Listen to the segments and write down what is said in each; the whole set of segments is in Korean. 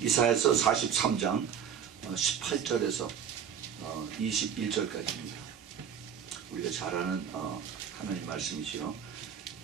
이사야서 43장 18절에서 21절까지입니다. 우리가 잘 아는 하나님 말씀이지요.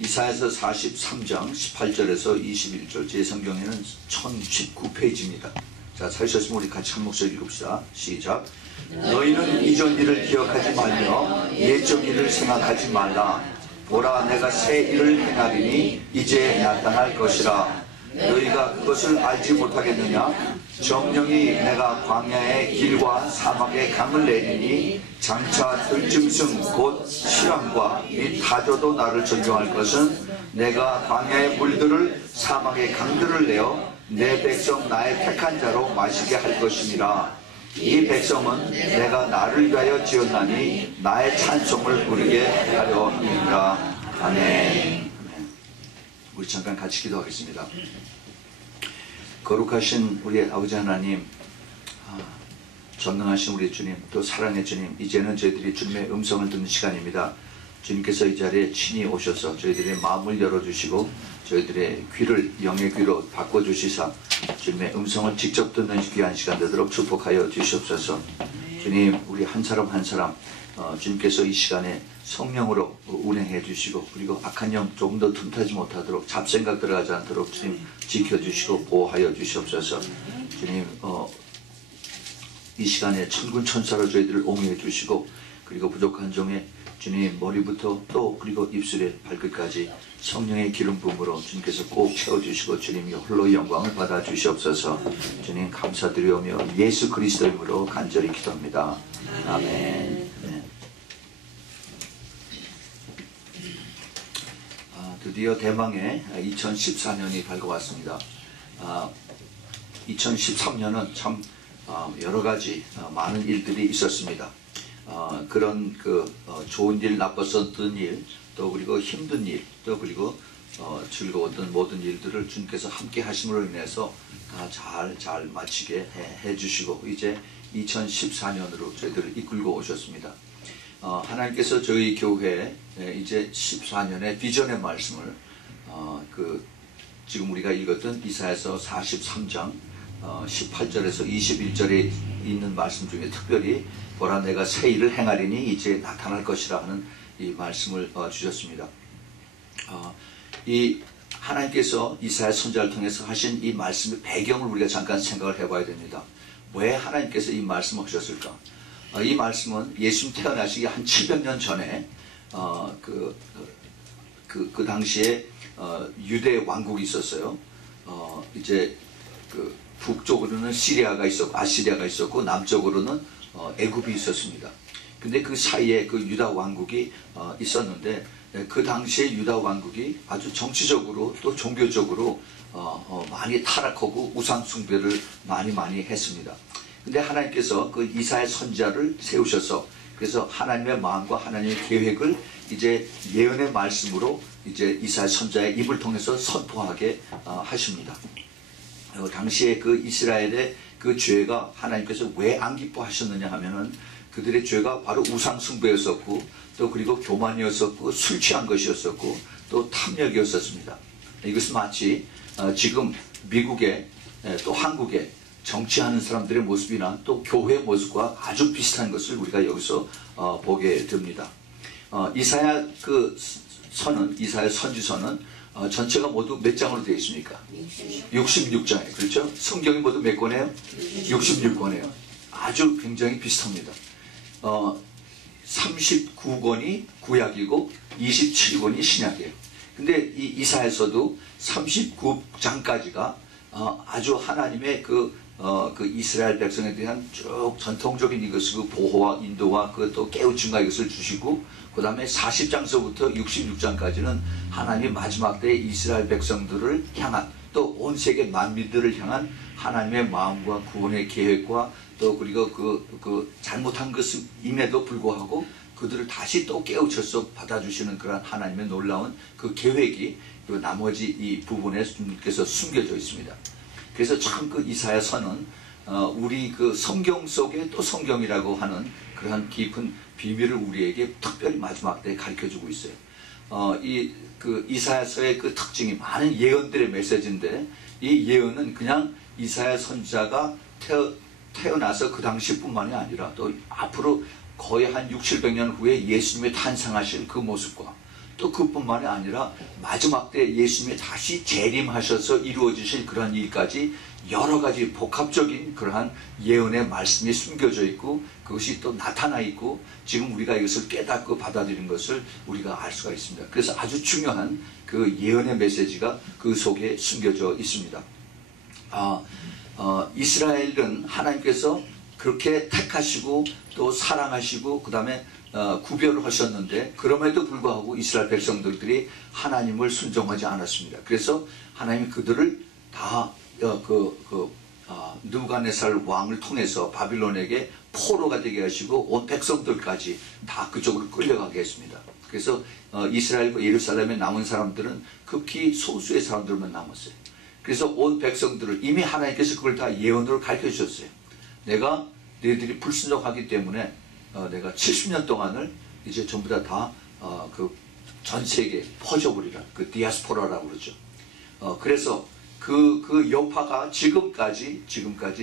이사야서 43장 18절에서 21절, 제 성경에는 1019페이지입니다. 자, 찾으셨으면 우리 같이 한 목소리 읽읍시다. 시작. 너희는 이전 일을 기억하지 말며 예전 일을 생각하지 말라. 보라, 내가 새 일을 행하리니 이제 나타날 것이라. 너희가 그것을 알지 못하겠느냐? 정령이 내가 광야의 길과 사막의 강을 내리니 장차 들짐승 곧 시람과 이 타조도 나를 존경할 것은 내가 광야의 물들을 사막의 강들을 내어 내 백성 나의 택한 자로 마시게 할 것이니라. 이 백성은 내가 나를 위하여 지었나니 나의 찬송을 부르게 하려 함이니라. 아멘. 우리 잠깐 같이 기도하겠습니다. 거룩하신 우리 아버지 하나님, 전능하신 우리 주님, 또 사랑의 주님, 이제는 저희들이 주님의 음성을 듣는 시간입니다. 주님께서 이 자리에 친히 오셔서 저희들의 마음을 열어주시고 저희들의 귀를 영의 귀로 바꿔주시사 주님의 음성을 직접 듣는 귀한 시간 되도록 축복하여 주시옵소서. 주님, 우리 한 사람 한 사람 주님께서 이 시간에 성령으로 운행해 주시고, 그리고 악한 영 조금 더 틈타지 못하도록 잡생각 들어가지 않도록 주님 지켜주시고 보호하여 주시옵소서. 주님, 이 시간에 천군 천사로 저희들을 옹호해 주시고, 그리고 부족한 종의 주님 머리부터 또 그리고 입술의 발끝까지 성령의 기름 부음으로 주님께서 꼭 채워주시고 주님이 홀로 영광을 받아 주시옵소서. 주님 감사드리오며 예수 그리스도 이름으로 간절히 기도합니다. 아멘. 드디어 대망의 2014년이 밝아왔습니다. 2013년은 참 여러가지 많은 일들이 있었습니다. 그런 좋은 일, 나빴었던 일, 또 그리고 힘든 일, 또 그리고 즐거웠던 모든 일들을 주님께서 함께 하심으로 인해서 다 잘 마치게 해주시고 이제 2014년으로 저희들을 이끌고 오셨습니다. 하나님께서 저희 교회에 이제 14년의 비전의 말씀을 지금 우리가 읽었던 이사야서 43장 18절에서 21절에 있는 말씀 중에 특별히 보라, 내가 새 일을 행하리니 이제 나타날 것이라 하는 이 말씀을 주셨습니다. 이 하나님께서 이사야 선지자를 통해서 하신 이 말씀의 배경을 우리가 잠깐 생각을 해봐야 됩니다. 왜 하나님께서 이 말씀을 하셨을까? 이 말씀은 예수님 태어나시기 한 700년 전에 그 당시에 유대 왕국이 있었어요. 이제 북쪽으로는 시리아가 있었고 아시리아가 있었고 남쪽으로는 애굽이 있었습니다. 근데 그 사이에 그 유다 왕국이 있었는데 그 당시에 유다 왕국이 아주 정치적으로 또 종교적으로 많이 타락하고 우상 숭배를 많이 했습니다. 근데 하나님께서 그 이사야 선지자를 세우셔서 그래서 하나님의 마음과 하나님의 계획을 이제 예언의 말씀으로 이제 이사야 선지자의 입을 통해서 선포하게 하십니다. 당시에 그 이스라엘의 그 죄가 하나님께서 왜 안 기뻐하셨느냐 하면은 그들의 죄가 바로 우상 숭배였었고 또 그리고 교만이었었고 술 취한 것이었었고 또 탐욕이었었습니다. 이것은 마치 지금 미국에 또 한국에 정치하는 사람들의 모습이나 또 교회의 모습과 아주 비슷한 것을 우리가 여기서 보게 됩니다. 이사야 이사야 선지서는 전체가 모두 몇 장으로 되어 있습니까? 66장이에요. 그렇죠? 성경이 모두 몇 권이에요? 66권이에요. 아주 굉장히 비슷합니다. 39권이 구약이고 27권이 신약이에요. 근데 이 이사야서도 39장까지가 아주 하나님의 그 이스라엘 백성에 대한 쭉 전통적인 이것을 보호와 인도와 또 깨우침과 이것을 주시고 그 다음에 40장서부터 66장까지는 하나님의 마지막 때 이스라엘 백성들을 향한 또 온 세계 만민들을 향한 하나님의 마음과 구원의 계획과 또 그리고 그 잘못한 것임에도 불구하고 그들을 다시 또 깨우쳐서 받아주시는 그런 하나님의 놀라운 그 계획이 그 나머지 이 부분에 주님께서 숨겨져 있습니다. 그래서 참 그 이사야서는 우리 그 성경 속에 또 성경이라고 하는 그러한 깊은 비밀을 우리에게 특별히 마지막 때 가르쳐주고 있어요. 그 이사야서의 그 특징이 많은 예언들의 메시지인데 이 예언은 그냥 이사야 선지자가 태어나서 그 당시뿐만이 아니라 또 앞으로 거의 한 600~700년 후에 예수님이 탄생하실 그 모습과 또 그뿐만이 아니라 마지막 때 예수님이 다시 재림하셔서 이루어지실 그러한 일까지 여러 가지 복합적인 그러한 예언의 말씀이 숨겨져 있고 그것이 또 나타나 있고 지금 우리가 이것을 깨닫고 받아들이는 것을 우리가 알 수가 있습니다. 그래서 아주 중요한 그 예언의 메시지가 그 속에 숨겨져 있습니다. 이스라엘은 하나님께서 그렇게 택하시고 또 사랑하시고 그 다음에 구별을 하셨는데 그럼에도 불구하고 이스라엘 백성들이 하나님을 순종하지 않았습니다. 그래서 하나님이 그들을 다 느부갓네살 왕을 통해서 바빌론에게 포로가 되게 하시고 온 백성들까지 다 그쪽으로 끌려가게 했습니다. 그래서 이스라엘과 예루살렘에 남은 사람들은 극히 소수의 사람들만 남았어요. 그래서 온 백성들을 이미 하나님께서 그걸 다 예언으로 가르쳐 주셨어요. 내가 너희들이 불순종하기 때문에 내가 70년 동안을 이제 전부 다 그 전 세계에 퍼져버리라. 그 디아스포라라고 그러죠. 그래서 그 여파가 지금까지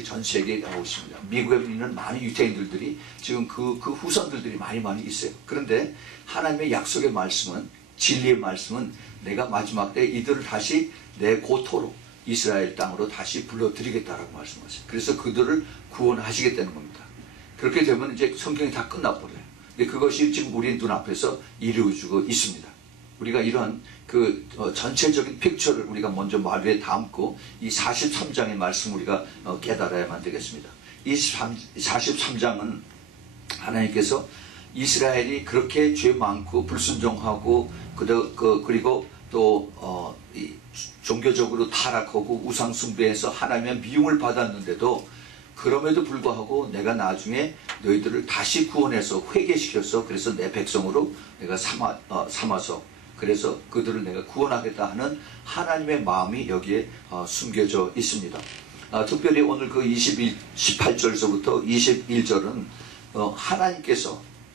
전 세계에 나오고 있습니다. 미국에 있는 많은 유태인들이 지금 그 후손들이 많이 있어요. 그런데 하나님의 약속의 말씀은 진리의 말씀은 내가 마지막 때 이들을 다시 내 고토로 이스라엘 땅으로 다시 불러들이겠다라고 말씀하세요. 그래서 그들을 구원하시겠다는 겁니다. 그렇게 되면 이제 성경이 다 끝나버려요. 근데 그것이 지금 우리 눈앞에서 이루어지고 있습니다. 우리가 이런 그 전체적인 픽처를 우리가 먼저 마루에 담고 이 43장의 말씀 우리가 깨달아야만 되겠습니다. 이 43장은 하나님께서 이스라엘이 그렇게 죄 많고 불순종하고 그리고 또 종교적으로 타락하고 우상 숭배해서 하나님의 미움을 받았는데도 그럼에도 불구하고 내가 나중에 너희들을 다시 구원해서 회개시켜서 그래서 내 백성으로 내가 삼아서 그래서 그들을 내가 구원하겠다 하는 하나님의 마음이 여기에 숨겨져 있습니다. 특별히 오늘 그 18절서부터 21절은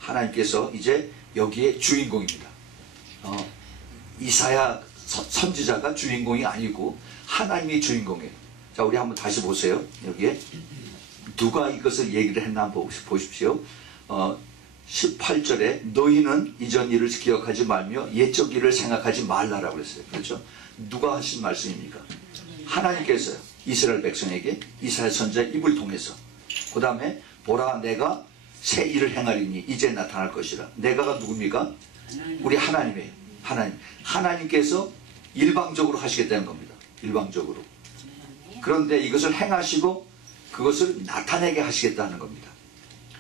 하나님께서 이제 여기에 주인공입니다. 이사야 선지자가 주인공이 아니고 하나님이 주인공이에요. 자, 우리 한번 다시 보세요. 여기에 누가 이것을 얘기를 했나 한번 보십시오. 18절에 너희는 이전 일을 기억하지 말며 옛적 일을 생각하지 말라라고 그랬어요. 그렇죠? 누가 하신 말씀입니까? 하나님께서요. 이스라엘 백성에게 이사야 선지자의 입을 통해서. 그 다음에 보라 내가 새 일을 행하리니 이제 나타날 것이라. 내가가 누굽니까? 우리 하나님이에요. 하나님께서 일방적으로 하시겠다는 겁니다. 일방적으로. 그런데 이것을 행하시고 그것을 나타내게 하시겠다는 겁니다.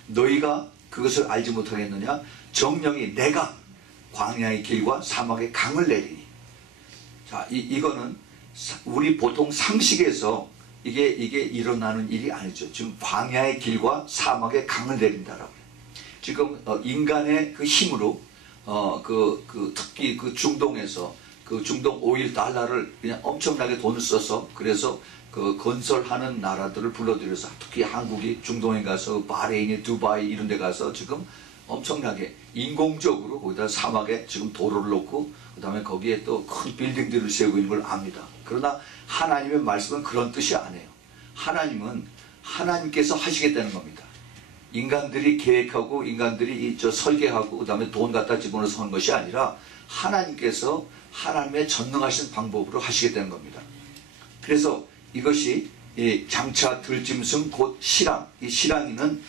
너희가 그것을 알지 못하겠느냐? 정령이 내가 광야의 길과 사막의 강을 내리니. 자, 이거는 우리 보통 상식에서 이게 일어나는 일이 아니죠. 지금 광야의 길과 사막의 강을 내린다라고. 지금 인간의 그 힘으로 특히 그 중동에서 그 중동 오일 달러를 그냥 엄청나게 돈을 써서 그래서 그 건설하는 나라들을 불러들여서 특히 한국이 중동에 가서 바레인이 두바이 이런 데 가서 지금 엄청나게 인공적으로 거기다 사막에 지금 도로를 놓고 그 다음에 거기에 또 큰 빌딩들을 세우고 있는 걸 압니다. 그러나 하나님의 말씀은 그런 뜻이 아니에요. 하나님은 하나님께서 하시겠다는 겁니다. 인간들이 계획하고 인간들이 설계하고 그 다음에 돈 갖다 집어넣어서 하는 것이 아니라 하나님께서 하나님의 전능하신 방법으로 하시겠다는 겁니다. 그래서 이것이 장차 들짐승 곧 실랑, 이 실랑이는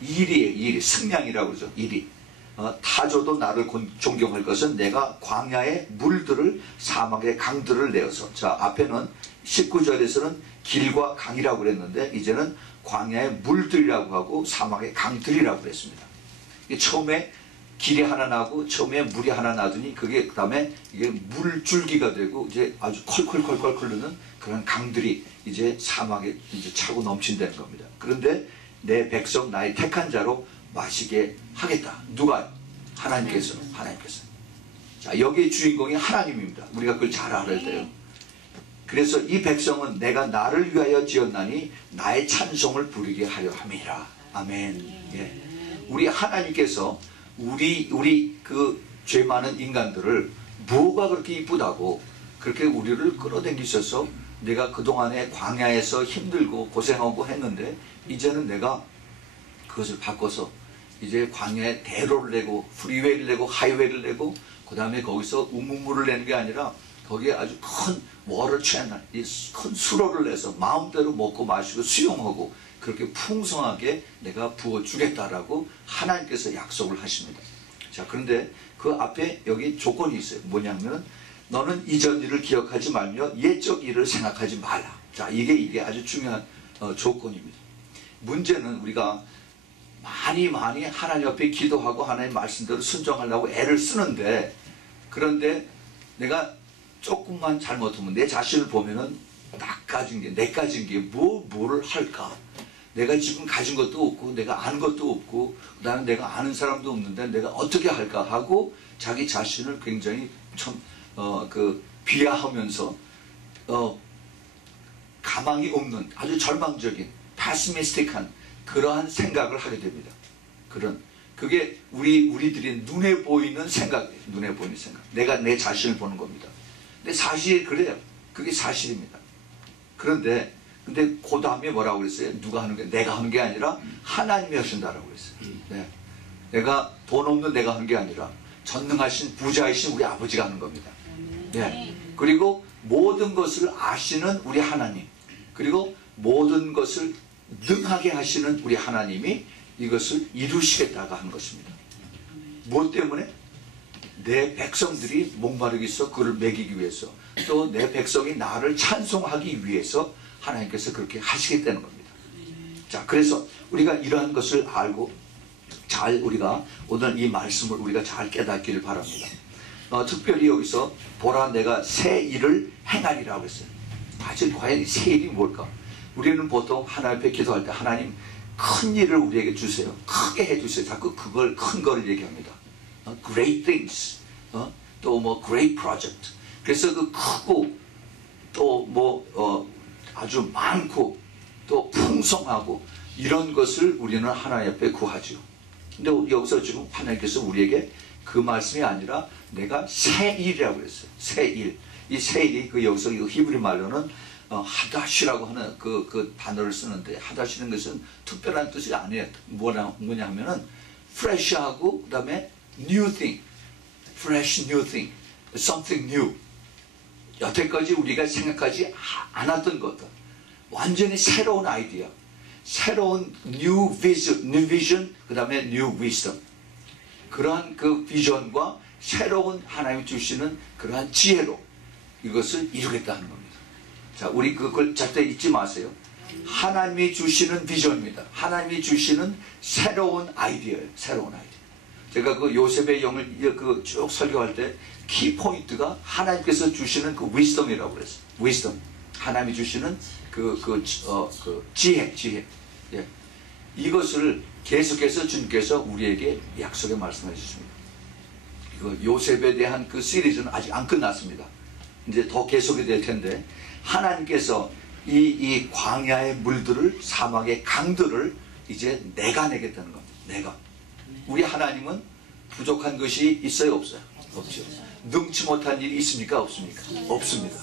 일이 승량이라고 그러죠. 일이. 타조도 나를 존경할 것은 내가 광야의 물들을 사막의 강들을 내어서. 자, 앞에는 19절에서는 길과 강이라고 그랬는데 이제는 광야의 물들이라고 하고 사막의 강들이라고 그랬습니다. 처음에 길이 하나 나고 처음에 물이 하나 나더니 그게 그 다음에 이게 물줄기가 되고 이제 아주 컬컬컬컬 흐르는 그런 강들이 이제 사막에 이제 차고 넘친다는 겁니다. 그런데 내 백성 나의 택한 자로 마시게 하겠다. 누가? 하나님께서. 자, 여기의 주인공이 하나님입니다. 우리가 그걸 잘 알아야 돼요. 그래서 이 백성은 내가 나를 위하여 지었나니 나의 찬송을 부르게 하려 함이라. 아멘. 예. 우리 하나님께서 우리 그 죄 많은 인간들을 뭐가 그렇게 이쁘다고 그렇게 우리를 끌어당기셔서 내가 그동안에 광야에서 힘들고 고생하고 했는데 이제는 내가 그것을 바꿔서 이제 광야에 대로를 내고 프리웨이를 내고 하이웨이를 내고 그 다음에 거기서 우물물을 내는 게 아니라 거기에 아주 큰 워터 채널, 이 큰 수로를 내서 마음대로 먹고 마시고 수용하고 그렇게 풍성하게 내가 부어주겠다라고 하나님께서 약속을 하십니다. 자, 그런데 그 앞에 여기 조건이 있어요. 뭐냐면 너는 이전 일을 기억하지 말며 옛적 일을 생각하지 말라. 자, 이게 아주 중요한 조건입니다. 문제는 우리가 많이 하나님 앞에 기도하고 하나님 말씀대로 순종하려고 애를 쓰는데, 그런데 내가 조금만 잘못하면 내 자신을 보면은 내 가진 게 뭐를 할까? 내가 지금 가진 것도 없고 내가 아는 것도 없고 그다음에 내가 아는 사람도 없는데 내가 어떻게 할까 하고 자기 자신을 굉장히 참 비하하면서 가망이 없는 아주 절망적인 패시미스틱한 그러한 생각을 하게 됩니다. 그게 우리들이 눈에 보이는 생각이에요. 눈에 보이는 생각. 내가 내 자신을 보는 겁니다. 근데 사실이 그래요. 그게 사실입니다. 근데 그 다음에 뭐라고 그랬어요? 누가 하는 게? 내가 하는 게 아니라 하나님이 하신다라고 그랬어요. 네. 내가 돈 없는 내가 하는 게 아니라 전능하신 부자이신 우리 아버지가 하는 겁니다. 네. 그리고 모든 것을 아시는 우리 하나님, 그리고 모든 것을 능하게 하시는 우리 하나님이 이것을 이루시겠다고 하는 것입니다. 무엇 때문에? 내 백성들이 목마르겠어 그를 먹이기 위해서, 또 내 백성이 나를 찬송하기 위해서 하나님께서 그렇게 하시겠다는 겁니다. 자, 그래서 우리가 이러한 것을 알고 우리가 오늘 이 말씀을 우리가 잘 깨닫기를 바랍니다. 특별히 여기서 보라 내가 새 일을 행하리라고 했어요. 과연 새 일이 뭘까? 우리는 보통 하나님 앞에 기도할 때 하나님 큰 일을 우리에게 주세요. 크게 해주세요. 자꾸 그걸 큰 걸 얘기합니다. Great things, 또 뭐 great project. 그래서 그 크고 또 뭐 아주 많고 또 풍성하고 이런 것을 우리는 하나님 앞에 구하죠. 근데 여기서 지금 하나님께서 우리에게 그 말씀이 아니라 내가 새 일이라고 그랬어요. 새 일. 이 새 일이 여기서 히브리 말로는 하다시라고 하는 그 단어를 쓰는데, 하다시는 것은 특별한 뜻이 아니에요. 뭐냐 하면은 fresh하고 그 다음에 new thing, fresh new thing, something new. 여태까지 우리가 생각하지 않았던 것들, 완전히 새로운 아이디어, 새로운 new vision, 그 다음에 new wisdom. 그러한 그 비전과 새로운 하나님이 주시는 그러한 지혜로 이것을 이루겠다 하는 겁니다. 자, 우리 그걸 절대 잊지 마세요. 하나님이 주시는 비전입니다. 하나님이 주시는 새로운 아이디어예요. 새로운 아이디어. 제가 그 요셉의 영을 쭉 설교할 때 키포인트가 하나님께서 주시는 그 위스덤이라고 그랬어요. 위스덤. 하나님이 주시는 지혜. 예. 이것을 계속해서 주님께서 우리에게 약속의 말씀해 주십니다. 이거 요셉에 대한 그 시리즈는 아직 안 끝났습니다. 이제 더 계속이 될 텐데, 하나님께서 이 광야의 물들을, 사막의 강들을 이제 내가 내겠다는 겁니다. 내가. 우리 하나님은 부족한 것이 있어요, 없어요? 없죠. 능치 못한 일이 있습니까, 없습니까? 없습니다.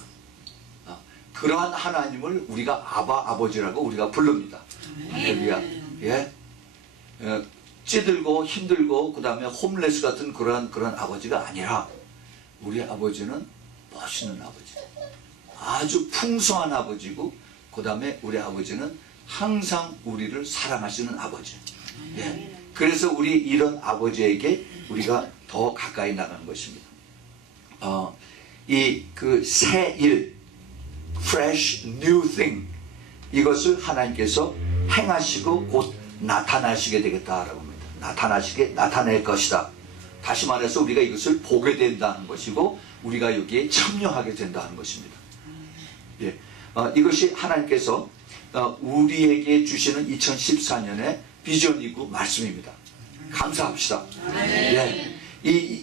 그러한 하나님을 우리가 아버지라고 우리가 부릅니다. 할렐루야. 예. 찌들고 힘들고 그 다음에 홈레스 같은 그런 아버지가 아니라, 우리 아버지는 멋있는 아버지, 아주 풍성한 아버지고, 그 다음에 우리 아버지는 항상 우리를 사랑하시는 아버지. 예. 그래서 우리 이런 아버지에게 우리가 더 가까이 나가는 것입니다. 새 일, fresh new thing, 이것을 하나님께서 행하시고 곧 나타나시게 되겠다라고 합니다. 나타낼 것이다. 다시 말해서 우리가 이것을 보게 된다는 것이고, 우리가 여기에 참여하게 된다는 것입니다. 예. 이것이 하나님께서 우리에게 주시는 2014년의 비전이고 말씀입니다. 감사합시다. 예.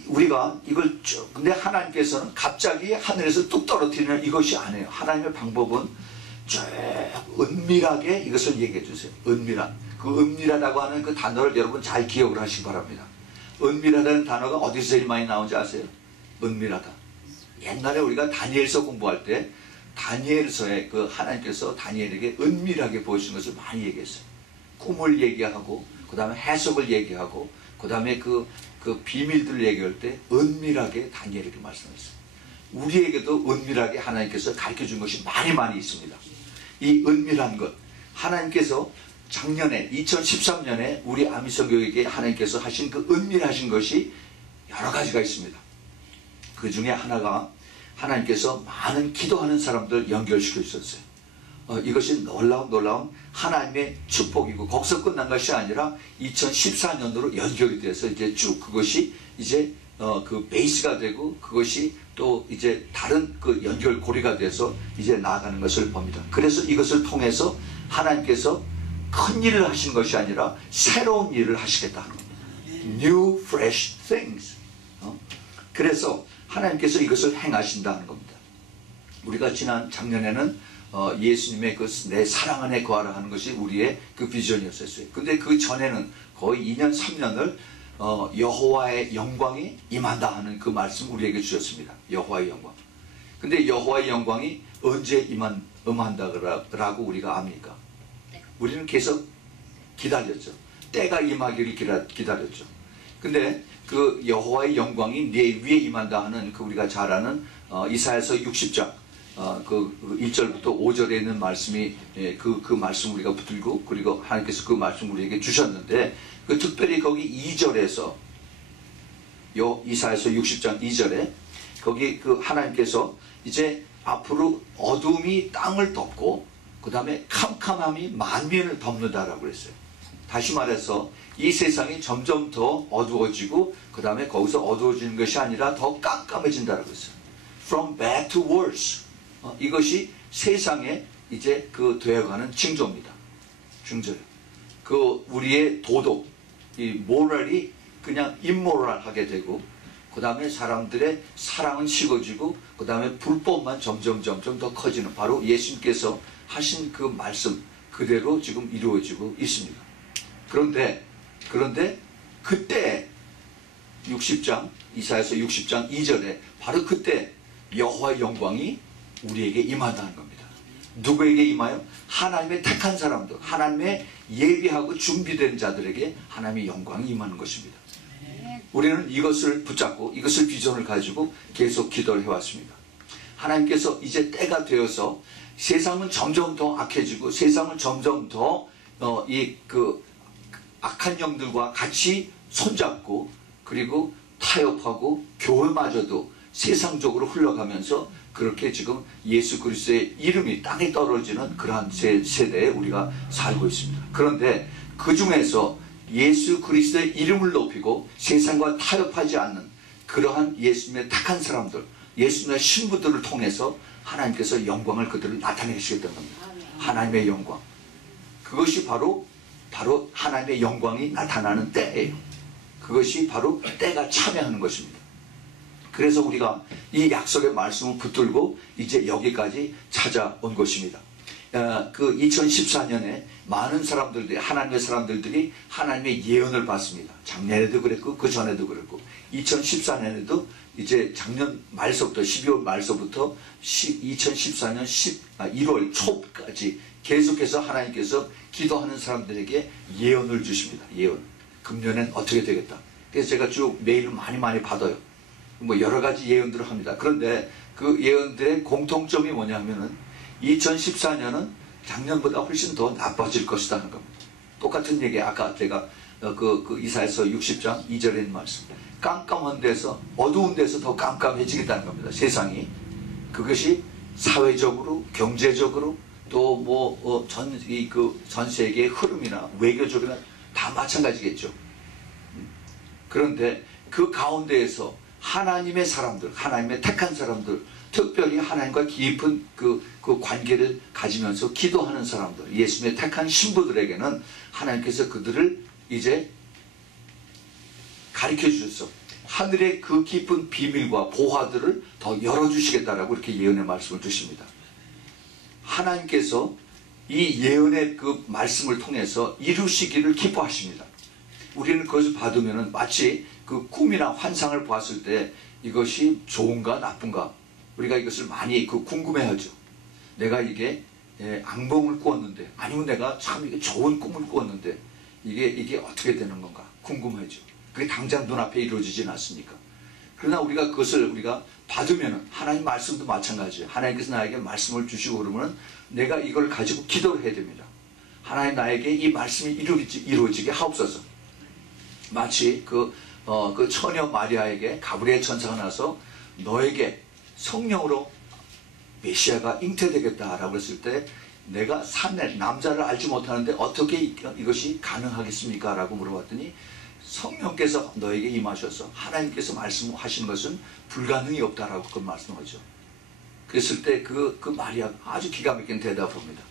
우리가 이걸 쭉, 근데 하나님께서는 갑자기 하늘에서 뚝 떨어뜨리는 이것이 아니에요. 하나님의 방법은 쭉 은밀하게 이것을 얘기해 주세요. 은밀한. 그 은밀하다고 하는 그 단어를 여러분 잘 기억을 하시기 바랍니다. 은밀하다는 단어가 어디서 제일 많이 나오는지 아세요? 은밀하다. 옛날에 우리가 다니엘서 공부할 때 다니엘서에 그 하나님께서 다니엘에게 은밀하게 보여주신 것을 많이 얘기했어요. 꿈을 얘기하고 그 다음에 해석을 얘기하고 그 다음에 그 비밀들을 얘기할 때 은밀하게 다니엘에게 말씀했어요. 우리에게도 은밀하게 하나님께서 가르쳐준 것이 많이 있습니다. 이 은밀한 것, 하나님께서 작년에 2013년에 우리 아미성교에게 하나님께서 하신 그 은밀하신 것이 여러 가지가 있습니다. 그 중에 하나가 하나님께서 많은 기도하는 사람들 연결시켜 주셨어요. 이것이 놀라운 하나님의 축복이고 거기서 끝난 것이 아니라 2014년도로 연결이 돼서 이제 쭉 그것이 이제 그 베이스가 되고 그것이 또 이제 다른 그 연결고리가 돼서 이제 나아가는 것을 봅니다. 그래서 이것을 통해서 하나님께서 큰 일을 하시는 것이 아니라 새로운 일을 하시겠다 하는 겁니다. New fresh things. 그래서 하나님께서 이것을 행하신다는 겁니다. 우리가 작년에는 예수님의 그 내 사랑 안에 거하라 하는 것이 우리의 그 비전이었어요. 근데 그 전에는 거의 2년 3년을 여호와의 영광이 임한다 하는 그 말씀 우리에게 주셨습니다. 여호와의 영광. 근데 여호와의 영광이 언제 임한다라고 우리가 압니까? 우리는 계속 기다렸죠. 때가 임하기를 기다렸죠. 근데 그 여호와의 영광이 내 위에 임한다 하는 그 우리가 잘 아는 이사야서 60장 그 1절부터 5절에 있는 말씀이 그 말씀 우리가 붙들고 그리고 하나님께서 그 말씀 우리에게 주셨는데 그 특별히 거기 2절에서 이사야서 60장 2절에 거기 그 하나님께서 이제 앞으로 어둠이 땅을 덮고 그 다음에 캄캄함이 만민을 덮는다라고 했어요. 다시 말해서 이 세상이 점점 더 어두워지고 그 다음에 거기서 어두워지는 것이 아니라 더 깜깜해진다라고 했어요. From bad to worse. 이것이 세상에 이제 그 되어가는 징조입니다. 중절. 그 우리의 도덕, 이 모럴이 그냥 임모럴하게 되고 그 다음에 사람들의 사랑은 식어지고 그 다음에 불법만 점점 더 커지는 바로 예수님께서 하신 그 말씀 그대로 지금 이루어지고 있습니다. 그런데 그때 60장 이사야서 60장 2절에 바로 그때 여호와의 영광이 우리에게 임한다는 겁니다. 누구에게 임하여? 하나님의 택한 사람들, 하나님의 예비하고 준비된 자들에게 하나님의 영광이 임하는 것입니다. 우리는 이것을 붙잡고 이것을 비전을 가지고 계속 기도를 해왔습니다. 하나님께서 이제 때가 되어서 세상은 점점 더 악해지고 세상은 점점 더 그 악한 영들과 같이 손잡고 그리고 타협하고 교회마저도 세상적으로 흘러가면서 그렇게 지금 예수 그리스도의 이름이 땅에 떨어지는 그러한 세대에 우리가 살고 있습니다. 그런데 그 중에서 예수 그리스도의 이름을 높이고 세상과 타협하지 않는 그러한 예수님의 택한 사람들, 예수님의 신부들을 통해서 하나님께서 영광을 그들을 나타내시겠다는 겁니다. 하나님의 영광. 그것이 바로 하나님의 영광이 나타나는 때예요. 그것이 바로 때가 참여하는 것입니다. 그래서 우리가 이 약속의 말씀을 붙들고 이제 여기까지 찾아온 것입니다. 그 2014년에 많은 사람들이 하나님의 사람들이 하나님의 예언을 받습니다. 작년에도 그랬고 그 전에도 그랬고 2014년에도 이제 작년 말서부터 12월 말서부터 2014년 1월 초까지 계속해서 하나님께서 기도하는 사람들에게 예언을 주십니다. 예언. 금년엔 어떻게 되겠다. 그래서 제가 쭉 메일을 많이 받아요. 뭐 여러 가지 예언들을 합니다. 그런데 그 예언들의 공통점이 뭐냐면은 2014년은 작년보다 훨씬 더 나빠질 것이다 하는 겁니다. 똑같은 얘기 아까 제가 그 이사야서 60장 2절에 있는 말씀. 깜깜한 데서 어두운 데서 더 깜깜해지겠다는 겁니다. 세상이. 그것이 사회적으로 경제적으로 또 뭐 전 세계의 흐름이나 외교적이나 다 마찬가지겠죠. 그런데 그 가운데에서 하나님의 사람들, 하나님의 택한 사람들, 특별히 하나님과 깊은 그 관계를 가지면서 기도하는 사람들, 예수님의 택한 신부들에게는 하나님께서 그들을 이제 가르쳐 주셔서 하늘의 그 깊은 비밀과 보화들을 더 열어주시겠다라고 이렇게 예언의 말씀을 주십니다. 하나님께서 이 예언의 그 말씀을 통해서 이루시기를 기뻐하십니다. 우리는 그것을 받으면 마치 그 꿈이나 환상을 봤을 때 이것이 좋은가 나쁜가 우리가 이것을 많이 궁금해하죠. 내가 이게 악몽을 꾸었는데, 아니면 내가 참 이게 좋은 꿈을 꾸었는데 이게 어떻게 되는 건가 궁금하죠. 그게 당장 눈앞에 이루어지진 않습니까? 그러나 우리가 그것을 우리가 받으면, 하나님 말씀도 마찬가지예요. 하나님께서 나에게 말씀을 주시고 그러면 내가 이걸 가지고 기도를 해야 됩니다. 하나님, 나에게 이 말씀이 이루어지게 하옵소서. 마치 그 처녀 마리아에게 가브리엘 천사가 나서 너에게 성령으로 메시아가 잉태되겠다라고 했을 때, 내가 남자를 알지 못하는데 어떻게 이것이 가능하겠습니까? 라고 물어봤더니, 성령께서 너에게 임하셔서 하나님께서 말씀하시는 것은 불가능이 없다라고 그 말씀하죠. 그랬을 때 그 마리아가 아주 기가 막힌 대답을 합니다.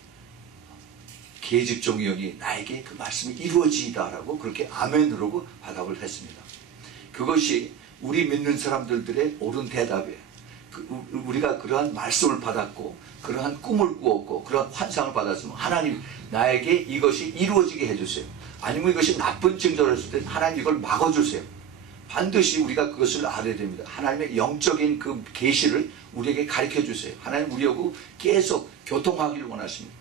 계집종 영이 나에게 그 말씀이 이루어지이다라고 그렇게 아멘으로 대답을 했습니다. 그것이 우리 믿는 사람들의 옳은 대답이에요. 우리가 그러한 말씀을 받았고, 그러한 꿈을 꾸었고, 그러한 환상을 받았으면 하나님, 나에게 이것이 이루어지게 해주세요. 아니면 이것이 나쁜 징조를 했을 때 하나님 이걸 막아주세요. 반드시 우리가 그것을 알아야 됩니다. 하나님의 영적인 그 계시를 우리에게 가르쳐 주세요. 하나님 우리하고 계속 교통하기를 원하십니다.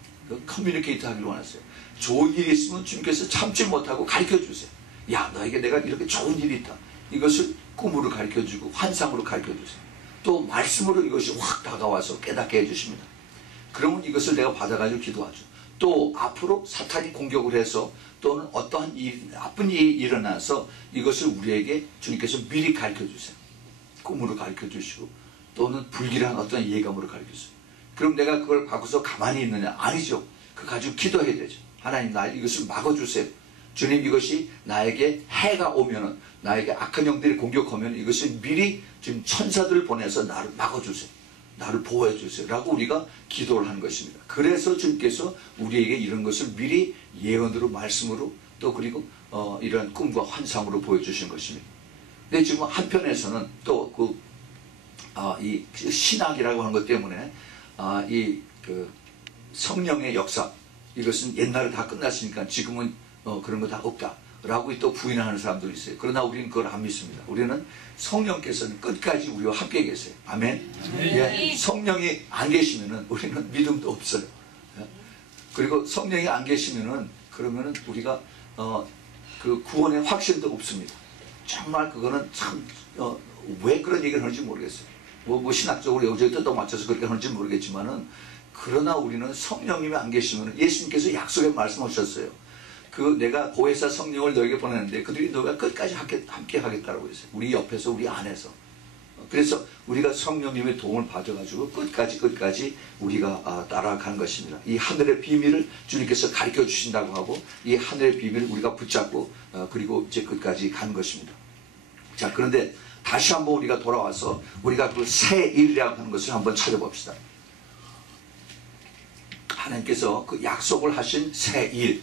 커뮤니케이트 하기를 원하세요. 좋은 일이 있으면 주님께서 참지 못하고 가르쳐 주세요. 야, 너에게 내가 이렇게 좋은 일이 있다. 이것을 꿈으로 가르쳐 주고 환상으로 가르쳐 주세요. 또 말씀으로 이것이 확 다가와서 깨닫게 해주십니다. 그러면 이것을 내가 받아가지고 기도하죠. 또 앞으로 사탄이 공격을 해서 또는 어떠한 나쁜 일이 일어나서 이것을 우리에게 주님께서 미리 가르쳐 주세요. 꿈으로 가르쳐 주시고, 또는 불길한 어떤 예감으로 가르쳐 주세요. 그럼 내가 그걸 받고서 가만히 있느냐? 아니죠. 그거 가지고 기도해야 되죠. 하나님, 나 이것을 막아주세요. 주님, 이것이 나에게 해가 오면은, 나에게 악한 영들이 공격하면 이것을 미리 지금 천사들을 보내서 나를 막아주세요. 나를 보호해 주세요. 라고 우리가 기도를 하는 것입니다. 그래서 주님께서 우리에게 이런 것을 미리 예언으로, 말씀으로, 또 그리고 이런 꿈과 환상으로 보여주신 것입니다. 근데 지금 한편에서는 또 이 신학이라고 하는 것 때문에 성령의 역사, 이것은 옛날에 다 끝났으니까 지금은 그런 거 다 없다 라고 또 부인하는 사람도 있어요. 그러나 우리는 그걸 안 믿습니다. 우리는 성령께서는 끝까지 우리와 함께 계세요. 아멘. 예, 성령이 안 계시면은 우리는 믿음도 없어요. 예? 그리고 성령이 안 계시면은 그러면은 우리가 그 구원의 확신도 없습니다. 정말 그거는 참 왜 그런 얘기를 하는지 모르겠어요. 뭐 신학적으로 여기저기 뜻도 맞춰서 그렇게 하는지 모르겠지만은, 그러나 우리는 성령님이 안 계시면은, 예수님께서 약속에 말씀하셨어요. 내가 보혜사 성령을 너에게 보내는데 그들이 너가 끝까지 함께 하겠다라고 했어요. 우리 옆에서, 우리 안에서. 그래서 우리가 성령님의 도움을 받아가지고 끝까지 우리가 따라가는 것입니다. 이 하늘의 비밀을 주님께서 가르쳐 주신다고 하고, 이 하늘의 비밀을 우리가 붙잡고 그리고 이제 끝까지 가는 것입니다. 자, 그런데 다시 한번 우리가 돌아와서 우리가 그 새 일이라고 하는 것을 한번 찾아봅시다. 하나님께서 그 약속을 하신 새 일을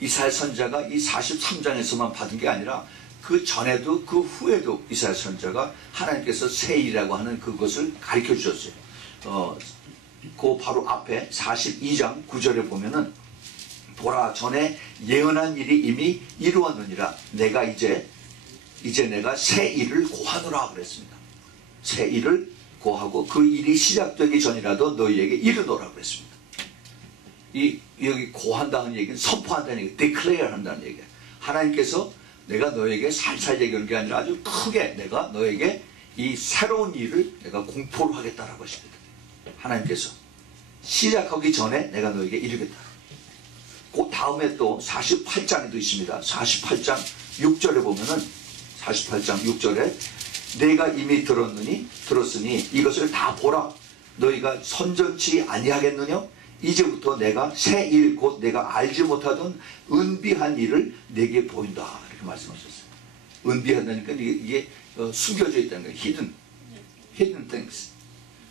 이사야 선지자가 이 43장에서만 받은 게 아니라 그 전에도 그 후에도 이사야 선지자가 하나님께서 새 일이라고 하는 그것을 가르쳐 주셨어요. 그 바로 앞에 42장 9절에 보면은, 보라, 전에 예언한 일이 이미 이루었느니라. 내가 이제 내가 새 일을 고하노라 그랬습니다. 새 일을 고하고 그 일이 시작되기 전이라도 너희에게 이르노라 그랬습니다. 여기 고한다는 얘기는 선포한다는 얘기, declare 한다는 얘기예요. 하나님께서 내가 너에게 살살 얘기하는 게 아니라 아주 크게 내가 너에게 이 새로운 일을 내가 공포를 하겠다라고 하십니다. 하나님께서 시작하기 전에 내가 너에게 이르겠다. 그 다음에 또 48장에도 있습니다. 48장 6절에 보면은, 48장 6절에 내가 이미 들었으니 이것을 다 보라. 너희가 선전치 아니하겠느냐? 이제부터 내가 새 일, 곧 내가 알지 못하던 은비한 일을 내게 보인다. 이렇게 말씀하셨어요. 은비하다니까 이게 숨겨져 있다는 거예요. hidden things.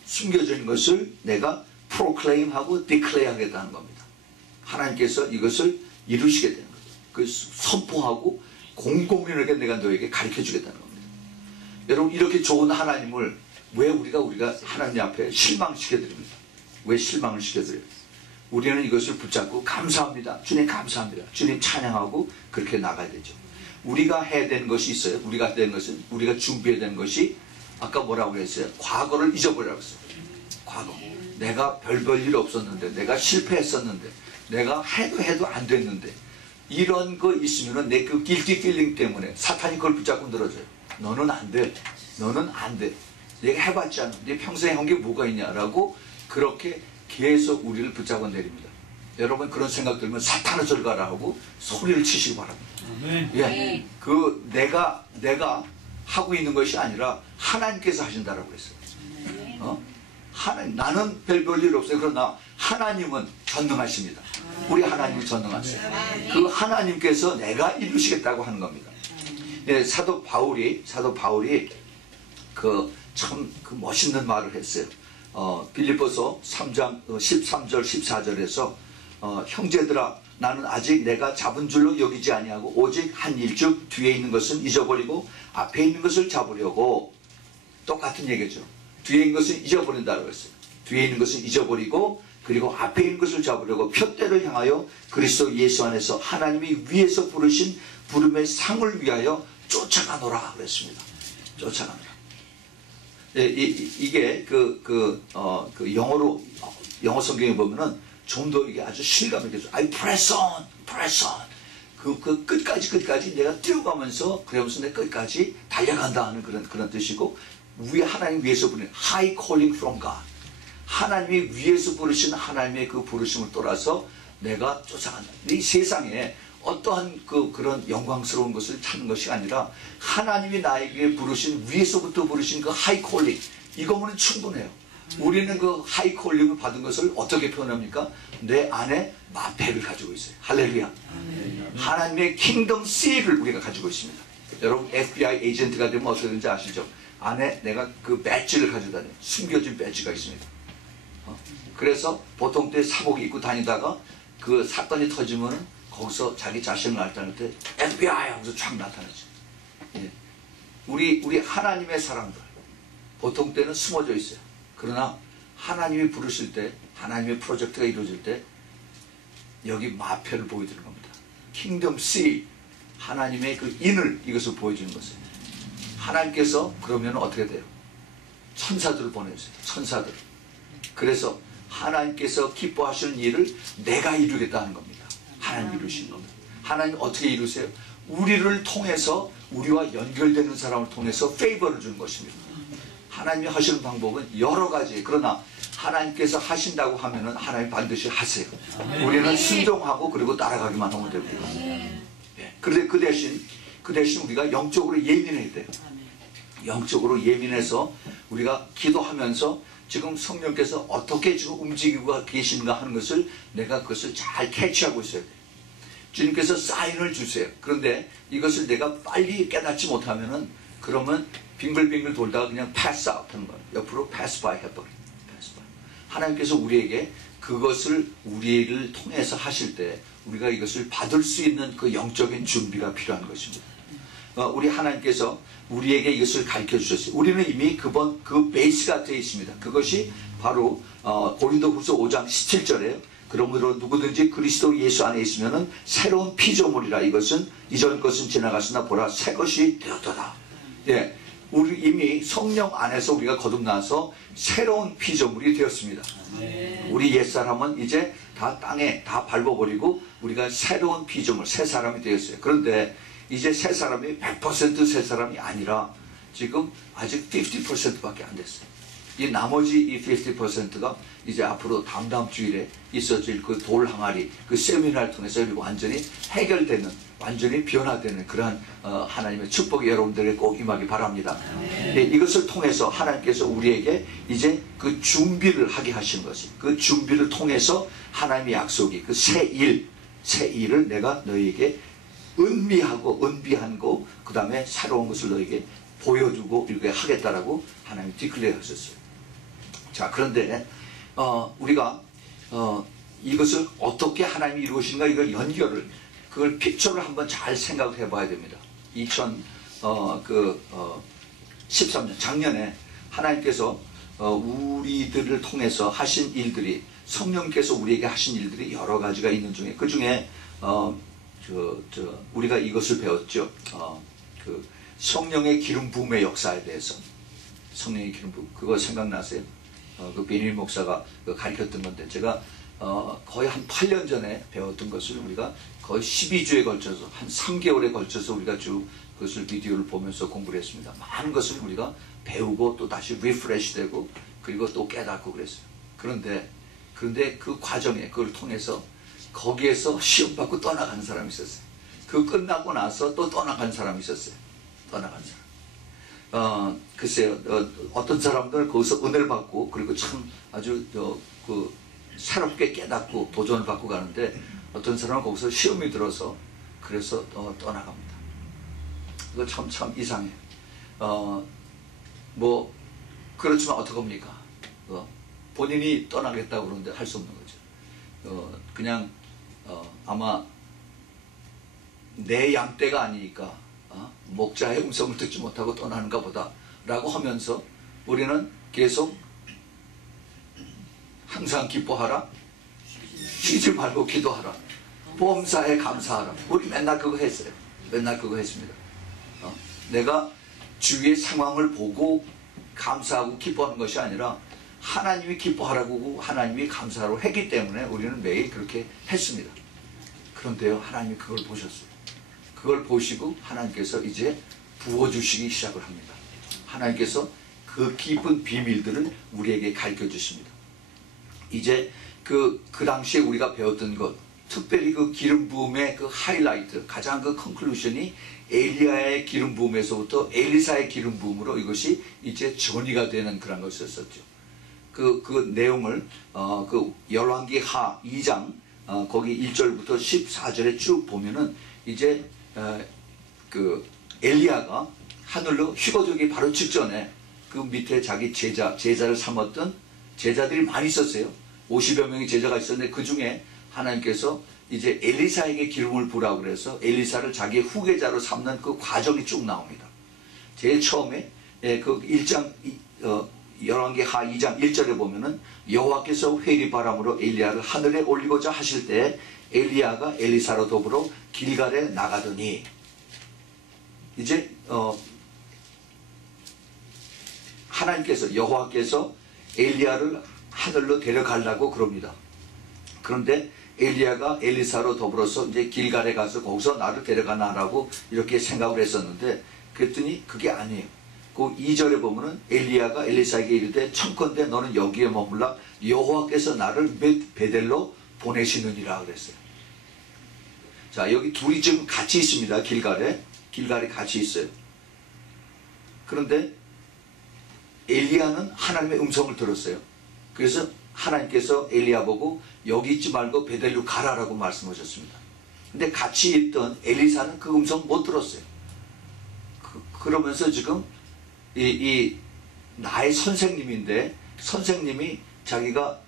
숨겨져 있는 것을 내가 proclaim하고 declare 하겠다는 겁니다. 하나님께서 이것을 이루시게 되는 거죠. 그 선포하고 공공연하게 내가 너에게 가르쳐 주겠다는 겁니다. 여러분, 이렇게 좋은 하나님을 왜 우리가 하나님 앞에 실망시켜드립니다. 왜 실망을 시켜드려요? 우리는 이것을 붙잡고 감사합니다. 주님 감사합니다. 주님 찬양하고 그렇게 나가야 되죠. 우리가 해야 되는 것이 있어요. 우리가 해야 되는 것은, 우리가 준비해야 되는 것이, 아까 뭐라고 했어요? 과거를 잊어버리라고 했어요. 과거. 내가 별 일 없었는데, 내가 실패했었는데, 내가 해도 안 됐는데, 이런 거 있으면은 내 그 guilty feeling 때문에 사탄이 그걸 붙잡고 늘어져요. 너는 안 돼. 너는 안 돼. 내가 해봤지 않아. 네 평생에 한 게 뭐가 있냐라고 그렇게 계속 우리를 붙잡아 내립니다. 여러분 그런 생각 들면 사탄아 저리 가라 하고 소리를 치시기 바랍니다. 예, 그 내가 하고 있는 것이 아니라 하나님께서 하신다라고 그랬어요. 하나님, 나는 별 일 없어요. 그러나 하나님은 전능하십니다. 우리 하나님은 전능하세요. 그 하나님께서 내가 이루시겠다고 하는 겁니다. 예, 사도 바울이 참 멋있는 말을 했어요. 빌립보서 3장 13절 14절에서 형제들아 나는 아직 내가 잡은 줄로 여기지 아니하고 오직 한 일즉 뒤에 있는 것은 잊어버리고 앞에 있는 것을 잡으려고. 똑같은 얘기죠. 뒤에 있는 것은 잊어버린다고 했어요. 뒤에 있는 것은 잊어버리고 그리고 앞에 있는 것을 잡으려고 표대를 향하여 그리스도 예수 안에서 하나님이 위에서 부르신 부름의 상을 위하여 쫓아가노라 그랬습니다. 쫓아가노라. 예, 이게 영어 성경에 보면은 좀 더 이게 아주 실감 있게 I press on. 그 끝까지 내가 뛰어가면서 그러면서 내 끝까지 달려간다 하는 그런 뜻이고, 위에 하나님 위에서 부르는 high calling from God. 하나님이 위에서 부르신 하나님의 그 부르심을 따라서 내가 쫓아간다. 이 세상에 어떠한 그런 영광스러운 것을 찾는 것이 아니라 하나님이 나에게 부르신 위에서부터 부르신 그 high calling, 이거면 충분해요. 우리는 그 하이 콜링을 받은 것을 어떻게 표현합니까? 내 안에 마패를 가지고 있어요. 할렐루야. 하나님의 킹덤 C를 우리가 가지고 있습니다. 여러분 FBI 에이전트가 되면 어떻게 되는지 아시죠? 안에 내가 그 배지를 가지고 다녀요. 숨겨진 배지가 있습니다. 그래서 보통 때 사복 입고 다니다가 그 사건이 터지면은 거기서 자기 자신을 나타낼 때 FBI 하면서 쫙 나타나죠. 예. 우리 하나님의 사람들 보통 때는 숨어져 있어요. 그러나 하나님이 부르실 때, 하나님의 프로젝트가 이루어질 때 여기 마패를 보여주는 겁니다. 킹덤 C, 하나님의 그 인을 이것을 보여주는 것이에요. 하나님께서 그러면 어떻게 돼요? 천사들을 보내주세요. 천사들. 그래서 하나님께서 기뻐하시는 일을 내가 이루겠다 하는 겁니다. 하나님 이루시는 겁니다. 하나님 어떻게 이루세요? 우리를 통해서, 우리와 연결되는 사람을 통해서 페이버를 주는 것입니다. 하나님이 하시는 방법은 여러 가지. 그러나 하나님께서 하신다고 하면은 하나님 반드시 하세요. 우리는 순종하고 그리고 따라가기만 하면 됩니다. 예. 그런데 그 대신 우리가 영적으로 예민해야 돼요. 영적으로 예민해서 우리가 기도하면서 지금 성령께서 어떻게 지금 움직이고 계신가 하는 것을 내가 그것을 잘 캐치하고 있어야 돼요. 주님께서 사인을 주세요. 그런데 이것을 내가 빨리 깨닫지 못하면은 그러면 빙글빙글 돌다가 그냥 패스 아웃 하는 거예요. 옆으로 패스 바이 해버려요. 하나님께서 우리에게 그것을 우리를 통해서 하실 때 우리가 이것을 받을 수 있는 그 영적인 준비가 필요한 것입니다. 우리 하나님께서 우리에게 이것을 가르쳐 주셨어요. 우리는 이미 그 베이스가 되어 있습니다. 그것이 바로 고린도후서 5장 17절에 그러므로 누구든지 그리스도 예수 안에 있으면은 새로운 피조물이라. 이것은 이전 것은 지나갔으나 보라 새 것이 되었도다. 예. 우리 이미 성령 안에서 우리가 거듭나서 새로운 피조물이 되었습니다. 우리 옛사람은 이제 다 땅에 다 밟아버리고 우리가 새로운 피조물, 새 사람이 되었어요. 그런데 이제 새 사람이 100% 새 사람이 아니라 지금 아직 50%밖에 안 됐어요. 이 나머지 이 50%가 이제 앞으로 다음 주일에 있어질 그 돌 항아리, 그 세미나를 통해서 완전히 해결되는, 완전히 변화되는 그러한 하나님의 축복이 여러분들에게 꼭 임하기 바랍니다. 네, 이것을 통해서 하나님께서 우리에게 이제 그 준비를 하게 하시는 것이, 그 준비를 통해서 하나님의 약속이 그 새 일을 내가 너희에게 은비한 거, 그 다음에 새로운 것을 너희에게 보여주고 이렇게 하겠다라고 하나님이 디클레어 하셨어요. 자, 그런데 우리가 이것을 어떻게 하나님이 이루시는가, 이걸 연결을, 그걸 픽처를 한번 잘 생각을 해봐야 됩니다. 2013년 작년에 하나님께서 우리들을 통해서 하신 일들이, 성령께서 우리에게 하신 일들이 여러 가지가 있는 중에, 그 중에 우리가 이것을 배웠죠. 그 성령의 기름 부음의 역사에 대해서. 성령의 기름 부음, 그거 생각나세요? 그 베니민 목사가 가르쳤던 건데 제가 거의 한 8년 전에 배웠던 것을 우리가 거의 12주에 걸쳐서 한 3개월에 걸쳐서 우리가 쭉 그것을 비디오를 보면서 공부를 했습니다. 많은 것을 우리가 배우고 또 다시 리프레시 되고 그리고 또 깨닫고 그랬어요. 그런데 그 과정에 그걸 통해서 거기에서 시험 받고 떠나간 사람이 있었어요. 그 끝나고 나서 또 떠나간 사람이 있었어요. 떠나간 사람. 글쎄요, 어떤 사람들 거기서 은혜를 받고 그리고 참 아주 새롭게 깨닫고 도전을 받고 가는데 어떤 사람은 거기서 시험이 들어서 그래서 떠나갑니다. 이거 참 이상해요. 뭐 그렇지만 어떡합니까? 본인이 떠나겠다고 그러는데 할 수 없는 거죠. 그냥 아마 내 양떼가 아니니까 목자의 음성을 듣지 못하고 떠나는가 보다 라고 하면서 우리는 계속 항상 기뻐하라, 쉬지 말고 기도하라, 범사에 감사하라. 우리 맨날 그거 했어요. 맨날 그거 했습니다. 내가 주위의 상황을 보고 감사하고 기뻐하는 것이 아니라 하나님이 기뻐하라고 하나님이 감사하라고 했기 때문에 우리는 매일 그렇게 했습니다. 그런데요, 하나님이 그걸 보셨어요. 그걸 보시고 하나님께서 이제 부어주시기 시작을 합니다. 하나님께서 그 깊은 비밀들을 우리에게 가르쳐 주십니다. 이제 그 당시에 우리가 배웠던 것, 특별히 그 기름 부음의 그 하이라이트, 가장 그 컨클루션이 엘리야의 기름 부음에서부터 엘리사의 기름 부음으로 이것이 이제 전이가 되는 그런 것이었었죠. 그 내용을 그 열왕기 하 2장 거기 1절부터 14절에 쭉 보면은 이제 그 엘리야가 하늘로 휘거들기 바로 직전에 그 밑에 자기 제자를 삼았던 제자들이 많이 있었어요. 50여 명의 제자가 있었는데 그 중에 하나님께서 이제 엘리사에게 기름을 부라고 그래서 엘리사를 자기의 후계자로 삼는 그 과정이 쭉 나옵니다. 제일 처음에 그 1장 열왕기 하 2장 1절에 보면은 여호와께서 회리 바람으로 엘리야를 하늘에 올리고자 하실 때 엘리야가 엘리사로 더불어 길갈에 나가더니 이제 하나님께서 여호와께서 엘리야를 하늘로 데려가려고 그럽니다. 그런데 엘리야가 엘리사로 더불어서 이제 길갈에 가서 거기서 나를 데려가나라고 이렇게 생각을 했었는데 그랬더니 그게 아니에요. 그 2절에 보면은 엘리야가 엘리사에게 이르되 청컨대 너는 여기에 머물라 여호와께서 나를 베델로 보내시느니라 그랬어요. 자, 여기 둘이 지금 같이 있습니다. 길갈에 같이 있어요. 그런데 엘리야는 하나님의 음성을 들었어요. 그래서 하나님께서 엘리야 보고 여기 있지 말고 베델로 가라라고 말씀하셨습니다. 근데 같이 있던 엘리사는 그 음성 못 들었어요. 그러면서 지금 나의 선생님인데 선생님이 자기가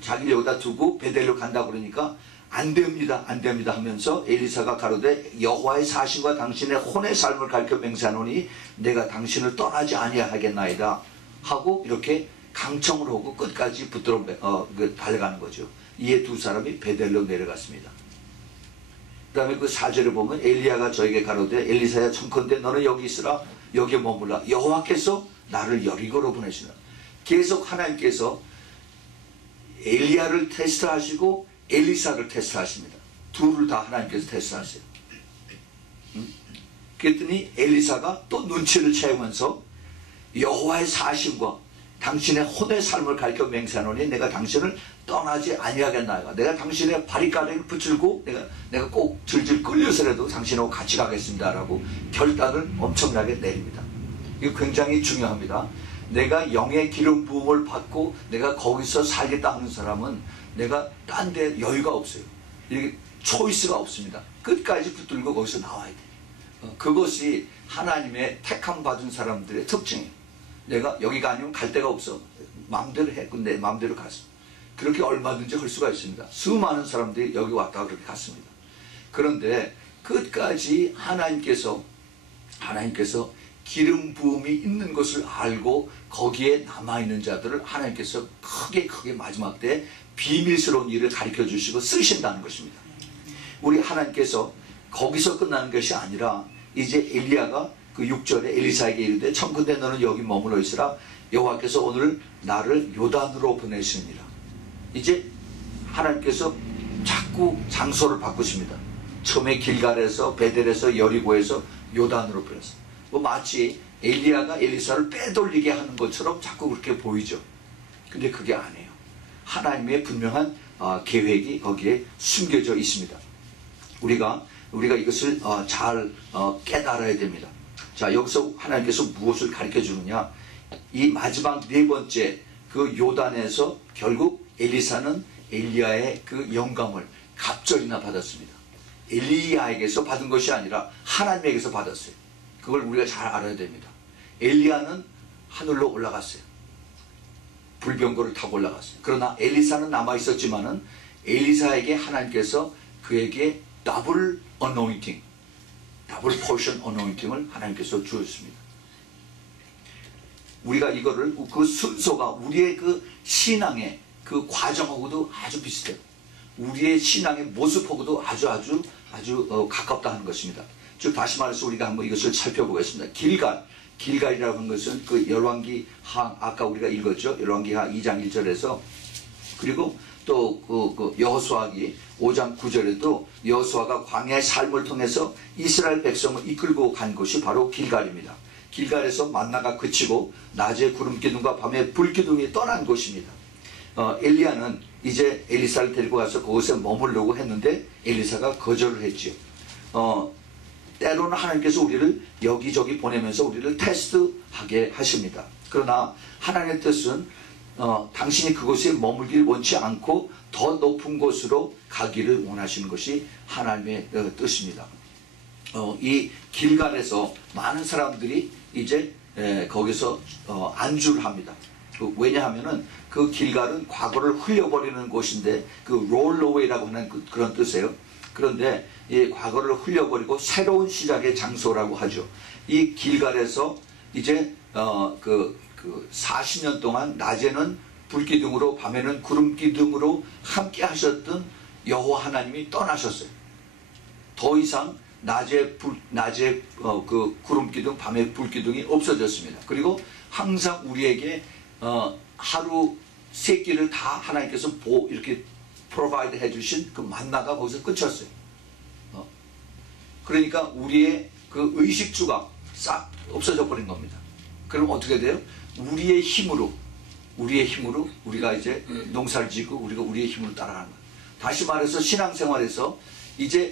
자기를 여기다 두고 베델로 간다고 그러니까 안 됩니다 하면서 엘리사가 가로되 여호와의 사신과 당신의 혼의 삶을 가르쳐 맹세하노니 내가 당신을 떠나지 아니하겠나이다 하고 이렇게 강청을 하고 끝까지 붙들어 달려가는 거죠. 이에 두 사람이 베델로 내려갔습니다. 그 다음에 그 4절에 보면 엘리야가 저에게 가로되 엘리사야 청컨대 너는 여기 있으라 여기에 머물라 여호와께서 나를 여리고로 보내시나. 계속 하나님께서 엘리야를 테스트하시고 엘리사를 테스트하십니다. 둘을 다 하나님께서 테스트하세요. 그랬더니 엘리사가 또 눈치를 채우면서 여호와의 사심과 당신의 혼의 삶을 가르쳐 맹세하노니 내가 당신을 떠나지 아니하겠나이다. 내가 당신의 바리가리를 붙들고 내가 꼭 질질 끌려서라도 당신하고 같이 가겠습니다라고 결단을 엄청나게 내립니다. 이거 굉장히 중요합니다. 내가 영의 기름 부음을 받고 내가 거기서 살겠다 하는 사람은 내가 딴 데 여유가 없어요. 이게 초이스가 없습니다. 끝까지 붙들고 거기서 나와야 돼요. 그것이 하나님의 택함 받은 사람들의 특징이에요. 내가 여기가 아니면 갈 데가 없어. 마음대로 해. 근데 마음대로 갔어. 그렇게 얼마든지 할 수가 있습니다. 수많은 사람들이 여기 왔다가 그렇게 갔습니다. 그런데 끝까지 하나님께서 기름 부음이 있는 것을 알고 거기에 남아있는 자들을 하나님께서 크게 마지막 때 비밀스러운 일을 가르쳐 주시고 쓰신다는 것입니다. 우리 하나님께서 거기서 끝나는 것이 아니라 이제 엘리야가 그 6절에 엘리사에게 이르되 청컨대 너는 여기 머물러 있으라 여호와께서 오늘 나를 요단으로 보내시느니라. 이제 하나님께서 자꾸 장소를 바꾸십니다. 처음에 길갈에서 베델에서 여리고에서 요단으로 보냈어요. 뭐 마치 엘리야가 엘리사를 빼돌리게 하는 것처럼 자꾸 그렇게 보이죠. 근데 그게 아니에요. 하나님의 분명한 계획이 거기에 숨겨져 있습니다. 우리가 이것을 잘 깨달아야 됩니다. 자, 여기서 하나님께서 무엇을 가르쳐 주느냐? 이 마지막 네 번째 그 요단에서 결국 엘리사는 엘리야의 그 영감을 갑절이나 받았습니다. 엘리야에게서 받은 것이 아니라 하나님에게서 받았어요. 그걸 우리가 잘 알아야 됩니다. 엘리야는 하늘로 올라갔어요. 불병거를 타고 올라갔어요. 그러나 엘리사는 남아있었지만은 엘리사에게 하나님께서 그에게 더블 어노인팅, 더블 포션 어노인팅을 하나님께서 주었습니다. 우리가 이거를 그 순서가 우리의 그 신앙의 그 과정하고도 아주 비슷해요. 우리의 신앙의 모습하고도 아주 가깝다 하는 것입니다. 즉 다시 말해서 우리가 한번 이것을 살펴보겠습니다. 길갈이라고 하는 것은 그 열왕기하 아까 우리가 읽었죠. 열왕기하 2장 1절에서 그리고 또 그 여호수아기 5장 9절에도 여호수아가 광야의 삶을 통해서 이스라엘 백성을 이끌고 간 곳이 바로 길갈입니다. 길갈에서 만나가 그치고 낮에 구름기둥과 밤에 불기둥이 떠난 곳입니다. 엘리야는 이제 엘리사를 데리고 가서 그곳에 머무르려고 했는데 엘리사가 거절을 했지요. 때로는 하나님께서 우리를 여기저기 보내면서 우리를 테스트하게 하십니다. 그러나 하나님의 뜻은 당신이 그곳에 머물길 원치 않고 더 높은 곳으로 가기를 원하시는 것이 하나님의 뜻입니다. 이 길갈에서 많은 사람들이 이제 거기서 안주를 합니다. 왜냐하면은 그 길갈은 과거를 흘려버리는 곳인데 그 롤러웨이라고 하는 그런 뜻이에요. 그런데 이 과거를 흘려버리고 새로운 시작의 장소라고 하죠. 이 길갈에서 이제 그 40년 동안 낮에는 불기둥으로 밤에는 구름기둥으로 함께 하셨던 여호와 하나님이 떠나셨어요. 더 이상 낮에 그 구름기둥 밤에 불기둥이 없어졌습니다. 그리고 항상 우리에게 하루 세 끼를 다 하나님께서 이렇게 프로바이드 해주신 그 만나가 거기서 끝쳤어요. 그러니까 우리의 그 의식주가 싹 없어져 버린 겁니다. 그럼 어떻게 돼요? 우리의 힘으로 우리가 이제 농사를 짓고 우리의 힘으로 따라가는 거예요. 다시 말해서 신앙생활에서 이제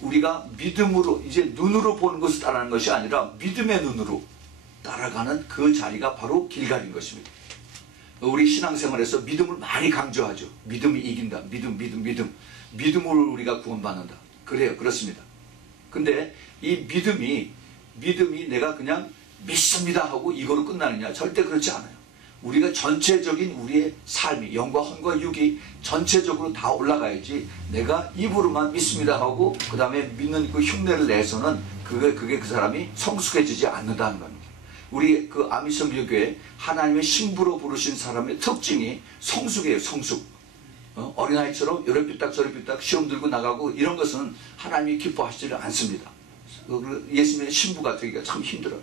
우리가 믿음으로 이제 눈으로 보는 것을 따라가는 것이 아니라 믿음의 눈으로 따라가는 그 자리가 바로 길갈인 것입니다. 우리 신앙생활에서 믿음을 많이 강조하죠. 믿음이 이긴다. 믿음으로 우리가 구원받는다. 그래요. 그렇습니다. 근데 이 믿음이 내가 그냥 믿습니다 하고 이거로 끝나느냐? 절대 그렇지 않아요. 우리가 전체적인 우리의 삶이 영과 혼과 육이 전체적으로 다 올라가야지 내가 입으로만 믿습니다 하고 그 다음에 믿는 그 흉내를 내서는 그게 그 사람이 성숙해지지 않는다는 겁니다. 우리 그 아미성교교회 하나님의 신부로 부르신 사람의 특징이 성숙이에요. 성숙. 어린아이처럼 요래 삐딱 저래 삐딱 시험 들고 나가고 이런 것은 하나님이 기뻐하시지 않습니다. 예수님의 신부가 되기가 참 힘들어요.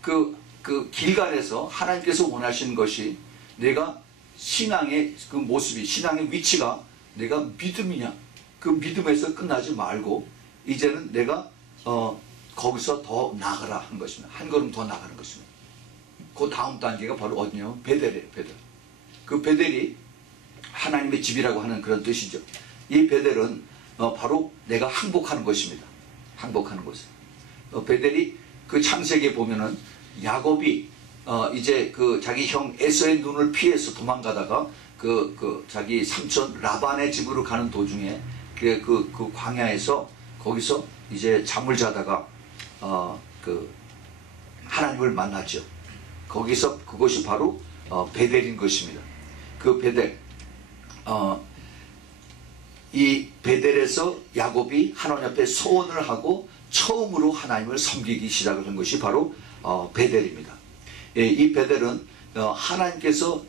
그 길갈에서 하나님께서 원하시는 것이 내가 신앙의 그 모습이 신앙의 위치가 내가 믿음이냐 그 믿음에서 끝나지 말고 이제는 내가 거기서 더 나아가라 한 것입니다. 한 걸음 더 나가는 것입니다. 그 다음 단계가 바로 어디냐면 베델이에요. 베델. 그 베델이 하나님의 집이라고 하는 그런 뜻이죠. 이 베델은 바로 내가 항복하는 것입니다. 항복하는 것을. 베델이 그 창세기에 보면은 야곱이 이제 그 자기 형 에서의 눈을 피해서 도망가다가 그 자기 삼촌 라반의 집으로 가는 도중에 그 광야에서 거기서 이제 잠을 자다가 그 하나님을 만났죠. 거기서 그것이 바로 베델인 것입니다. 그 베델 이 베델에서 야곱이 하나님 앞에 소원을 하고 처음으로 하나님을 섬기기 시작을 한 것이 바로 베델입니다. 이 베델은 하나님께서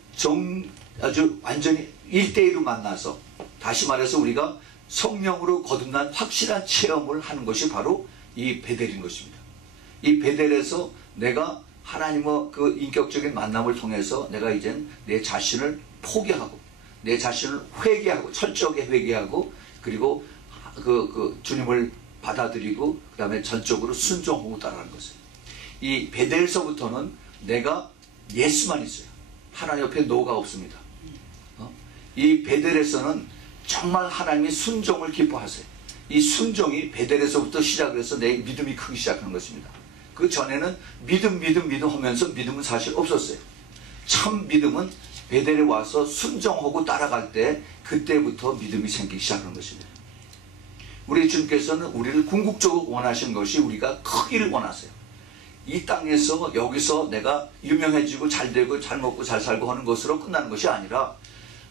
아주 완전히 1대1로 만나서 다시 말해서 우리가 성령으로 거듭난 확실한 체험을 하는 것이 바로 이 베델인 것입니다. 이 베델에서 내가 하나님과 그 인격적인 만남을 통해서 내가 이젠 내 자신을 포기하고 내 자신을 회개하고 철저하게 회개하고 그리고 그 주님을 받아들이고 그 다음에 전적으로 순종하고 따라가는 것이에요. 이 베델에서부터는 내가 예수만 있어요. 하나님 옆에 노가 없습니다. 이 베델에서는 정말 하나님이 순종을 기뻐하세요. 이 순종이 베델에서부터 시작을 해서 내 믿음이 크기 시작하는 것입니다. 그 전에는 믿음 하면서 믿음은 사실 없었어요. 참 믿음은 베델에 와서 순종하고 따라갈 때 그때부터 믿음이 생기기 시작하는 것입니다. 우리 주님께서는 우리를 궁극적으로 원하시는 것이 우리가 크기를 원하세요. 이 땅에서 여기서 내가 유명해지고 잘되고 잘 먹고 잘 살고 하는 것으로 끝나는 것이 아니라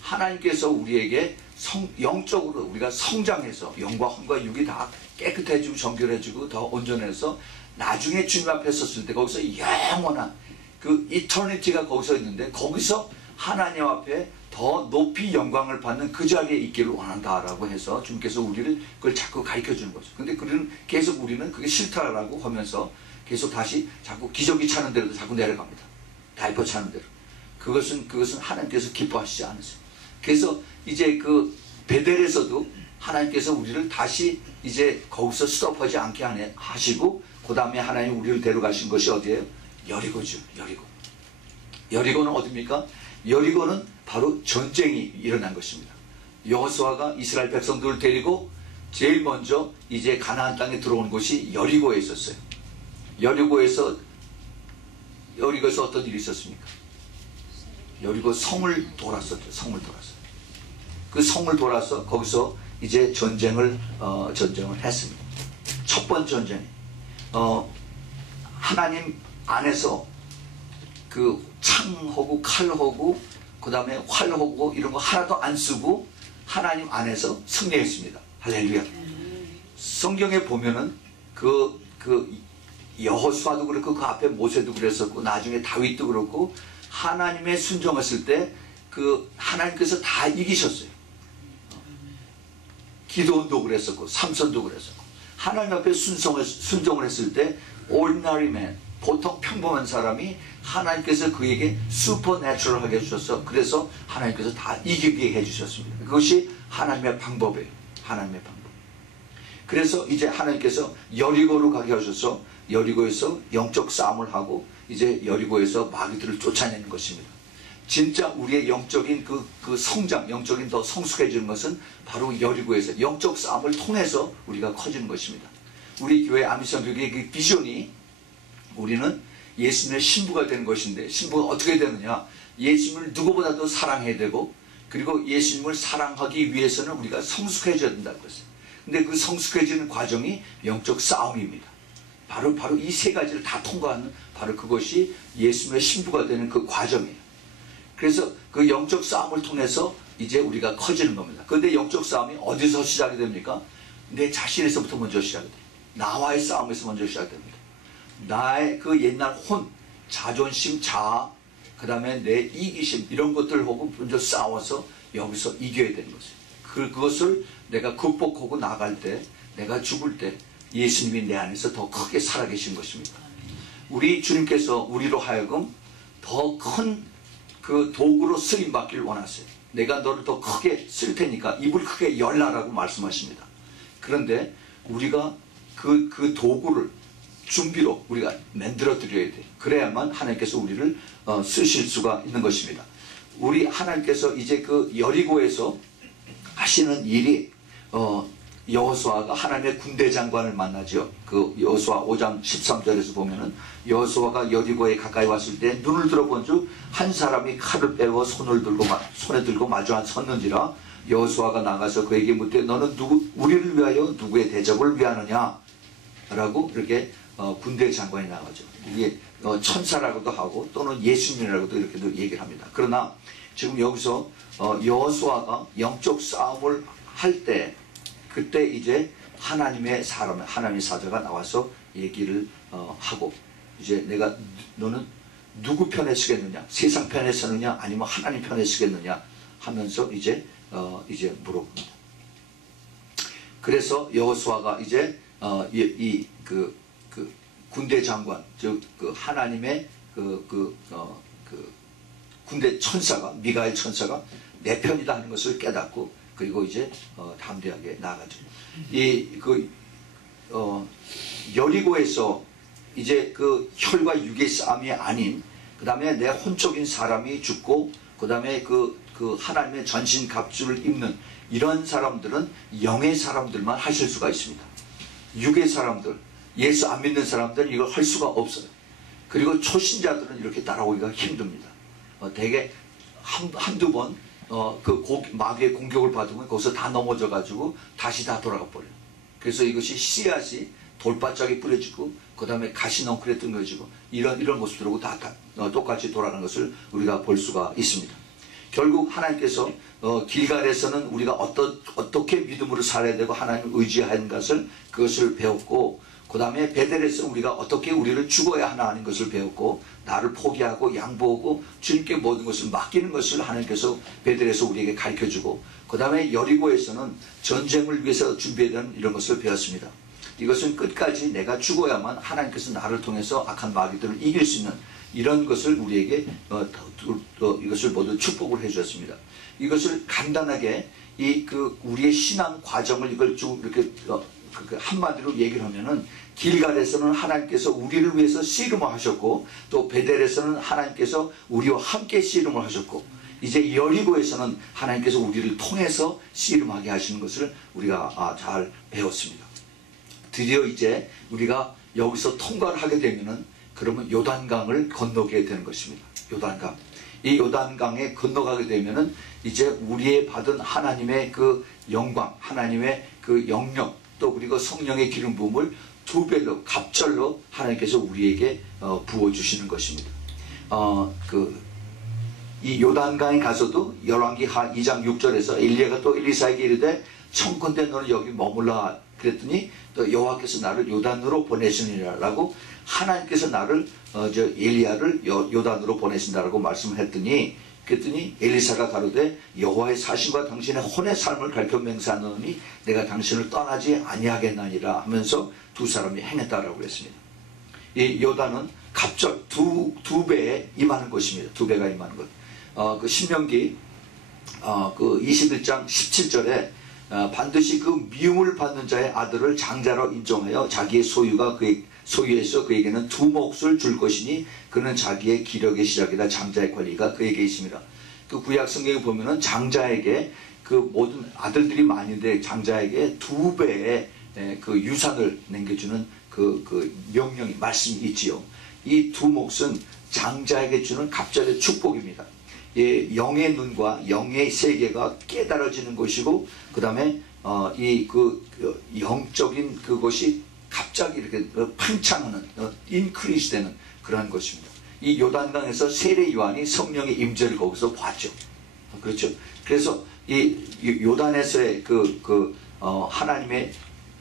하나님께서 우리에게 영적으로 우리가 성장해서 영과 혼과 육이 다 깨끗해지고 정결해지고 더 온전해서 나중에 주님 앞에 섰을 때 거기서 영원한 그 이터니티가 거기서 있는데 거기서 하나님 앞에 더 높이 영광을 받는 그 자리에 있기를 원한다라고 해서 주님께서 우리를 그걸 자꾸 가르쳐 주는 거죠. 근데 계속 우리는 그게 싫다라고 하면서 계속 다시 자꾸 기저귀 차는 대로 자꾸 내려갑니다. 다이퍼 차는 대로. 그것은 하나님께서 기뻐하시지 않으세요. 그래서 이제 그 베델에서도 하나님께서 우리를 다시 이제 거기서 스톱하지 않게 하시고 그 다음에 하나님 우리를 데려가신 것이 어디예요? 여리고죠. 여리고는 어디입니까? 여리고는 바로 전쟁이 일어난 것입니다. 여호수아가 이스라엘 백성들을 데리고 제일 먼저 이제 가나안 땅에 들어온 곳이 여리고에 있었어요. 여리고에서 어떤 일이 있었습니까? 여리고 성을 돌았었죠. 그 성을 돌아서 거기서 이제 전쟁을 했습니다. 첫 번째 전쟁이 하나님 안에서 그 창하고 칼하고 그 다음에 활하고 이런 거 하나도 안 쓰고 하나님 안에서 승리했습니다. 할렐루야. 성경에 보면은 그 여호수아도 그렇고 그 앞에 모세도 그랬었고 나중에 다윗도 그렇고 하나님의 순종했을 때 그 하나님께서 다 이기셨어요. 기도원도 그랬었고 삼손도 그랬었고 하나님 앞에 순종을 했을 때 ordinary man 보통 평범한 사람이 하나님께서 그에게 슈퍼내추럴하게 해주셔서 그래서 하나님께서 다 이기게 해주셨습니다. 그것이 하나님의 방법이에요. 하나님의 방법. 그래서 이제 하나님께서 여리고로 가게 하셔서 여리고에서 영적 싸움을 하고 이제 여리고에서 마귀들을 쫓아내는 것입니다. 진짜 우리의 영적인 그 성장, 영적인 더 성숙해지는 것은 바로 여리고에서 영적 싸움을 통해서 우리가 커지는 것입니다. 우리 교회 아미성교회의 그 비전이 우리는 예수님의 신부가 되는 것인데 신부가 어떻게 되느냐? 예수님을 누구보다도 사랑해야 되고 그리고 예수님을 사랑하기 위해서는 우리가 성숙해져야 된다는 것이에요. 근데 그 성숙해지는 과정이 영적 싸움입니다. 바로 이 세 가지를 다 통과하는 바로 그것이 예수님의 신부가 되는 그 과정이에요. 그래서 그 영적 싸움을 통해서 이제 우리가 커지는 겁니다. 그런데 영적 싸움이 어디서 시작이 됩니까? 내 자신에서부터 먼저 시작이 돼요. 나와의 싸움에서 먼저 시작됩니다. 나의 그 옛날 혼, 자존심, 자아, 그 다음에 내 이기심 이런 것들하고 먼저 싸워서 여기서 이겨야 되는 것이에요. 그것을 내가 극복하고 나갈 때 내가 죽을 때 예수님이 내 안에서 더 크게 살아계신 것입니다. 우리 주님께서 우리로 하여금 더 큰 그 도구로 쓰임받기를 원하세요. 내가 너를 더 크게 쓸 테니까 입을 크게 열라라고 말씀하십니다. 그런데 우리가 그 도구를 준비로 우리가 만들어 드려야 돼요. 그래야만 하나님께서 우리를 쓰실 수가 있는 것입니다. 우리 하나님께서 이제 그 여리고에서 하시는 일이 여호수아가 하나님의 군대 장관을 만나죠. 그 여호수아 5장 13절에서 보면은 여호수아가 여리고에 가까이 왔을 때 눈을 들어본 즉 한 사람이 칼을 빼어 손에 들고 마주 섰는지라 여호수아가 나가서 그에게 묻되 너는 우리를 위하여 누구의 대적을 위하느냐 라고 이렇게 군대 장관이 나가죠. 이게 천사라고도 하고 또는 예수님이라고도 이렇게도 얘기를 합니다. 그러나 지금 여기서 여호수아가 영적 싸움을 할 때 그때 이제 하나님의 사자가 나와서 얘기를 하고 이제 너는 누구 편에 서겠느냐? 세상 편에 서느냐? 아니면 하나님 편에 서겠느냐? 하면서 이제 물어봅니다. 그래서 여호수아가 이제 그 군대 장관, 즉 그 하나님의 군대 천사가, 미가엘 천사가 내 편이다 하는 것을 깨닫고, 그리고 이제 담대하게 나가죠. 여리고에서 이제 그 혈과 육의 싸움이 아닌, 그 다음에 내 혼적인 사람이 죽고, 그 다음에 그 하나님의 전신 갑주를 입는 이런 사람들은 영의 사람들만 하실 수가 있습니다. 육의 사람들, 예수 안 믿는 사람들은 이걸 할 수가 없어요. 그리고 초신자들은 이렇게 따라오기가 힘듭니다. 대개 한두 번 마귀의 공격을 받으면 거기서 다 넘어져 가지고 다시 다 돌아가 버려요. 그래서 이것이 씨앗이 돌바짝이 뿌려지고, 그 다음에 가시넝쿨에 뜬겨지고, 이런 모습들하고 다 똑같이 돌아가는 것을 우리가 볼 수가 있습니다. 결국 하나님께서 길갈에서는 우리가 어떻게 믿음으로 살아야 되고 하나님을 의지하는 것을, 그것을 배웠고, 그 다음에 베델에서 우리가 어떻게 우리를 죽어야 하나 하는 것을 배웠고, 나를 포기하고 양보하고 주님께 모든 것을 맡기는 것을 하나님께서 베델에서 우리에게 가르쳐주고, 그 다음에 여리고에서는 전쟁을 위해서 준비해야 되는 이런 것을 배웠습니다. 이것은 끝까지 내가 죽어야만 하나님께서 나를 통해서 악한 마귀들을 이길 수 있는 이런 것을 우리에게 이것을 모두 축복을 해주셨습니다. 이것을 간단하게 우리의 신앙 과정을 이걸 쭉 이렇게 한마디로 얘기를 하면은, 길갈에서는 하나님께서 우리를 위해서 씨름을 하셨고, 또 베델에서는 하나님께서 우리와 함께 씨름을 하셨고, 이제 여리고에서는 하나님께서 우리를 통해서 씨름하게 하시는 것을 우리가 잘 배웠습니다. 드디어 이제 우리가 여기서 통과를 하게 되면은, 그러면 요단강을 건너게 되는 것입니다. 요단강. 이 요단강에 건너가게 되면은 이제 우리의 받은 하나님의 그 영광, 하나님의 그 영역, 또 그리고 성령의 기름 부음을 두 배로, 갑절로 하나님께서 우리에게 부어주시는 것입니다. 이 요단강에 가서도 열왕기 2장 6절에서 엘리야가 또 엘리사에게 이르되 청컨대 너는 여기 머물라 그랬더니 또 여호와께서 나를 요단으로 보내시니라라고, 하나님께서 나를 엘리야를 요단으로 보내신다라고 말씀을 했더니, 그랬더니 엘리사가 가로되 여호와의 사신과 당신의 혼의 삶을 가르쳐 맹세하노니 내가 당신을 떠나지 아니하겠나니라 하면서 두 사람이 행했다라고 했습니다. 이 요단은 갑절 두 배에 임하는 것입니다. 두 배가 임하는 것. 그 신명기 그 21장 17절에 반드시 그 미움을 받는 자의 아들을 장자로 인정하여 자기의 소유에서 그에게는 두 몫을 줄 것이니 그는 자기의 기력의 시작이다. 장자의 권리가 그에게 있습니다. 그 구약 성경에 보면은 장자에게 그 모든 아들들이 많은데 장자에게 두 배의 그 유산을 남겨주는 그 명령이 말씀이 있지요. 이 두 몫은 장자에게 주는 갑절의 축복입니다. 영의 눈과 영의 세계가 깨달아지는 것이고, 그 다음에 영적인 그것이 갑자기 이렇게 팽창하는, 인크리스 되는 그러한 것입니다. 이 요단강에서 세례 요한이 성령의 임재를 거기서 봤죠. 그렇죠. 그래서 이 요단에서의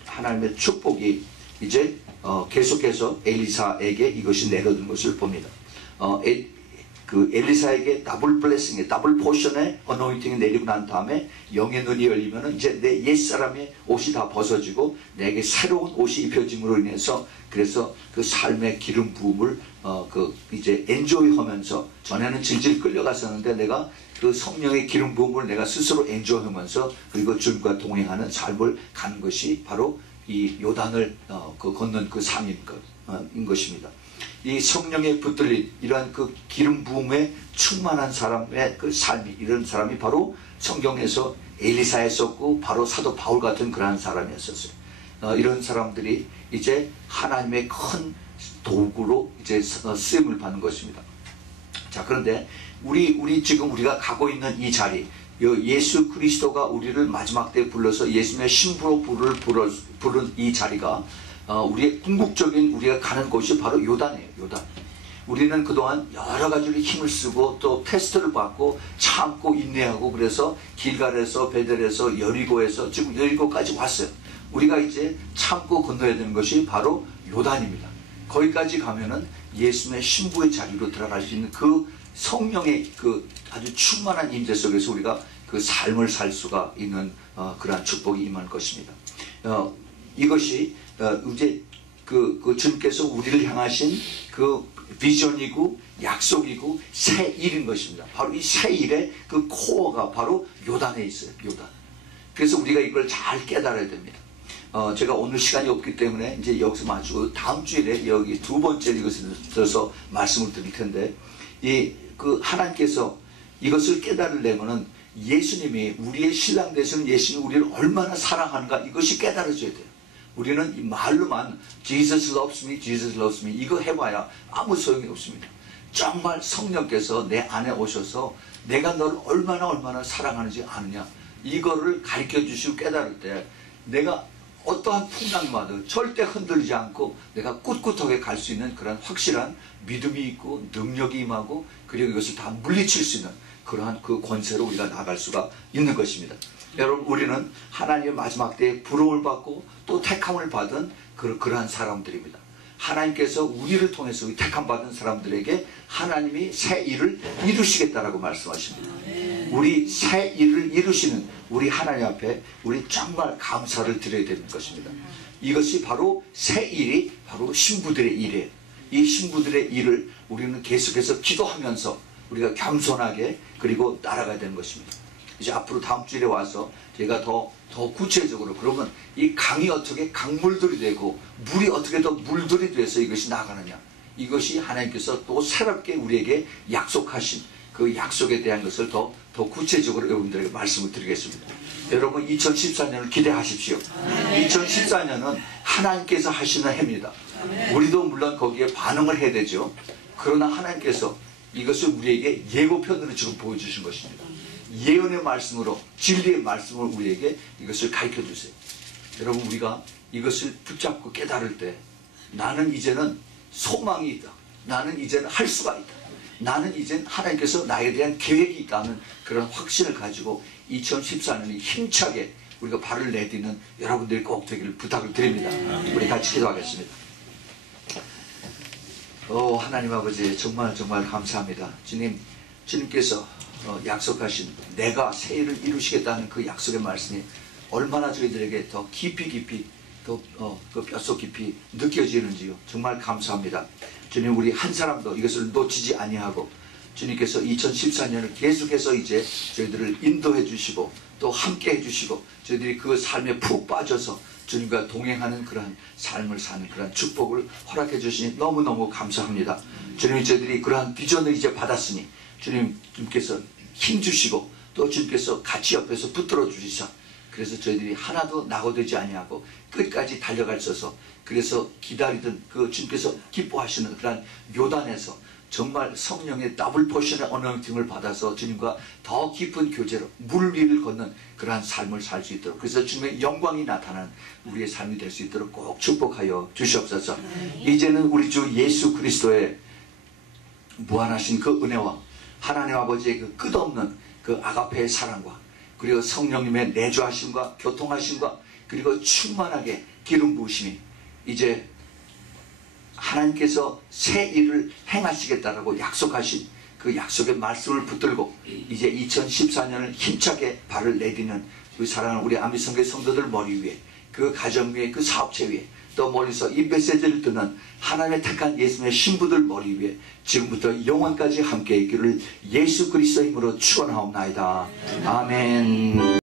하나님의 축복이 이제 계속해서 엘리사에게 이것이 내려오는 것을 봅니다. 그 엘리사에게 더블 블레싱의 더블 포션의 어노인팅이 내리고 난 다음에 영의 눈이 열리면은 이제 내 옛사람의 옷이 다 벗어지고 내게 새로운 옷이 입혀짐으로 인해서, 그래서 그 삶의 기름 부음을 이제 엔조이하면서, 전에는 질질 끌려갔었는데 내가 그 성령의 기름 부음을 내가 스스로 엔조이하면서, 그리고 주님과 동행하는 삶을 가는 것이 바로 이 요단을 걷는 그 삶인 것입니다. 이 성령에 붙들린 이러한 그 기름 부음에 충만한 사람의 그 삶이, 이런 사람이 바로 성경에서 엘리사였었고, 바로 사도 바울 같은 그러한 사람이었었어요. 이런 사람들이 이제 하나님의 큰 도구로 이제 쓰임을 받는 것입니다. 자, 그런데 우리 지금 우리가 가고 있는 이 자리, 예수 그리스도가 우리를 마지막 때에 불러서 예수님의 신부로 부른 이 자리가 우리의 궁극적인 우리가 가는 곳이 바로 요단이에요. 요단. 우리는 그동안 여러 가지로 힘을 쓰고 또 테스트를 받고 참고 인내하고, 그래서 길갈에서 베델에서 여리고에서 지금 여리고까지 왔어요. 우리가 이제 참고 건너야 되는 것이 바로 요단입니다. 거기까지 가면은 예수님의 신부의 자리로 들어갈 수 있는 그 성령의 그 아주 충만한 임재 속에서 우리가 그 삶을 살 수가 있는 그러한 축복이 임할 것입니다. 이것이 이제 그 주님께서 우리를 향하신 그 비전이고 약속이고 새 일인 것입니다. 바로 이 새 일의 그 코어가 바로 요단에 있어요. 요단. 그래서 우리가 이걸 잘 깨달아야 됩니다. 제가 오늘 시간이 없기 때문에 이제 여기서 마치고 다음 주일에 여기 두 번째 이것을 들어서 말씀을 드릴 텐데, 그 하나님께서 이것을 깨달으려면은 예수님이, 우리의 신랑 되시는 예수님이 우리를 얼마나 사랑하는가, 이것이 깨달아져야 돼요. 우리는 이 말로만 Jesus loves me, Jesus loves me 이거 해봐야 아무 소용이 없습니다. 정말 성령께서 내 안에 오셔서 내가 너를 얼마나 사랑하는지 아느냐, 이거를 가르쳐 주시고 깨달을 때 내가 어떠한 풍랑마다 절대 흔들리지 않고 내가 꿋꿋하게 갈 수 있는 그런 확실한 믿음이 있고 능력이 임하고, 그리고 이것을 다 물리칠 수 있는 그러한 그 권세로 우리가 나갈 수가 있는 것입니다. 여러분, 우리는 하나님의 마지막 때에 부름을 받고 또 택함을 받은 그러한 사람들입니다. 하나님께서 우리를 통해서 택함 받은 사람들에게 하나님이 새 일을 이루시겠다라고 말씀하십니다. 우리 새 일을 이루시는 우리 하나님 앞에 우리 정말 감사를 드려야 되는 것입니다. 이것이 바로 새 일이 바로 신부들의 일이에요. 이 신부들의 일을 우리는 계속해서 기도하면서 우리가 겸손하게 그리고 따라가야 되는 것입니다. 이제 앞으로 다음 주일에 와서 제가 더 구체적으로, 그러면 이 강이 어떻게 강물들이 되고 물이 어떻게 더 물들이 돼서 이것이 나가느냐, 이것이 하나님께서 또 새롭게 우리에게 약속하신 그 약속에 대한 것을 더 구체적으로 여러분들에게 말씀을 드리겠습니다. 여러분, 2014년을 기대하십시오. 2014년은 하나님께서 하시는 해입니다. 우리도 물론 거기에 반응을 해야 되죠. 그러나 하나님께서 이것을 우리에게 예고편으로 지금 보여주신 것입니다. 예언의 말씀으로, 진리의 말씀으로 우리에게 이것을 가르쳐 주세요. 여러분, 우리가 이것을 붙잡고 깨달을 때 나는 이제는 소망이 있다, 나는 이제는 할 수가 있다, 나는 이제는 하나님께서 나에 대한 계획이 있다는 그런 확신을 가지고 2014년에 힘차게 우리가 발을 내딛는 여러분들이 꼭 되기를 부탁을 드립니다. 우리 같이 기도하겠습니다. 하나님 아버지, 정말 감사합니다. 주님께서 약속하신 내가 새 일을 이루시겠다는 그 약속의 말씀이 얼마나 저희들에게 더 깊이 그 뼛속 깊이 느껴지는지요. 정말 감사합니다. 주님, 우리 한 사람도 이것을 놓치지 아니하고 주님께서 2014년을 계속해서 이제 저희들을 인도해 주시고 또 함께 해 주시고 저희들이 그 삶에 푹 빠져서 주님과 동행하는 그런 삶을 사는 그런 축복을 허락해 주시니 너무너무 감사합니다. 주님이 저희들이 그러한 비전을 이제 받았으니 주님께서 힘 주시고 또 주님께서 같이 옆에서 붙들어 주시사, 그래서 저희들이 하나도 낙오되지 아니하고 끝까지 달려갈 수 있어서, 그래서 기다리던 그 주님께서 기뻐하시는 그런 요단에서 정말 성령의 더블 포션의 어너인팅을 받아서 주님과 더 깊은 교제로 물 위를 걷는 그러한 삶을 살 수 있도록, 그래서 주님의 영광이 나타나는 우리의 삶이 될 수 있도록 꼭 축복하여 주시옵소서. 이제는 우리 주 예수 그리스도의 무한하신 그 은혜와 하나님 아버지의 그 끝없는 그 아가페의 사랑과 그리고 성령님의 내주하심과 교통하심과 그리고 충만하게 기름 부으심이 이제 하나님께서 새 일을 행하시겠다라고 약속하신 그 약속의 말씀을 붙들고 이제 2014년을 힘차게 발을 내딛는 우리 사랑하는 우리 아미성교회 성도들 머리 위에, 그 가정 위에, 그 사업체 위에, 또 멀리서 이 메시지를 듣는 하나님의 택한 예수님의 신부들 머리 위에 지금부터 영원까지 함께 있기를 예수 그리스도의 힘으로 축원하옵나이다. 아멘.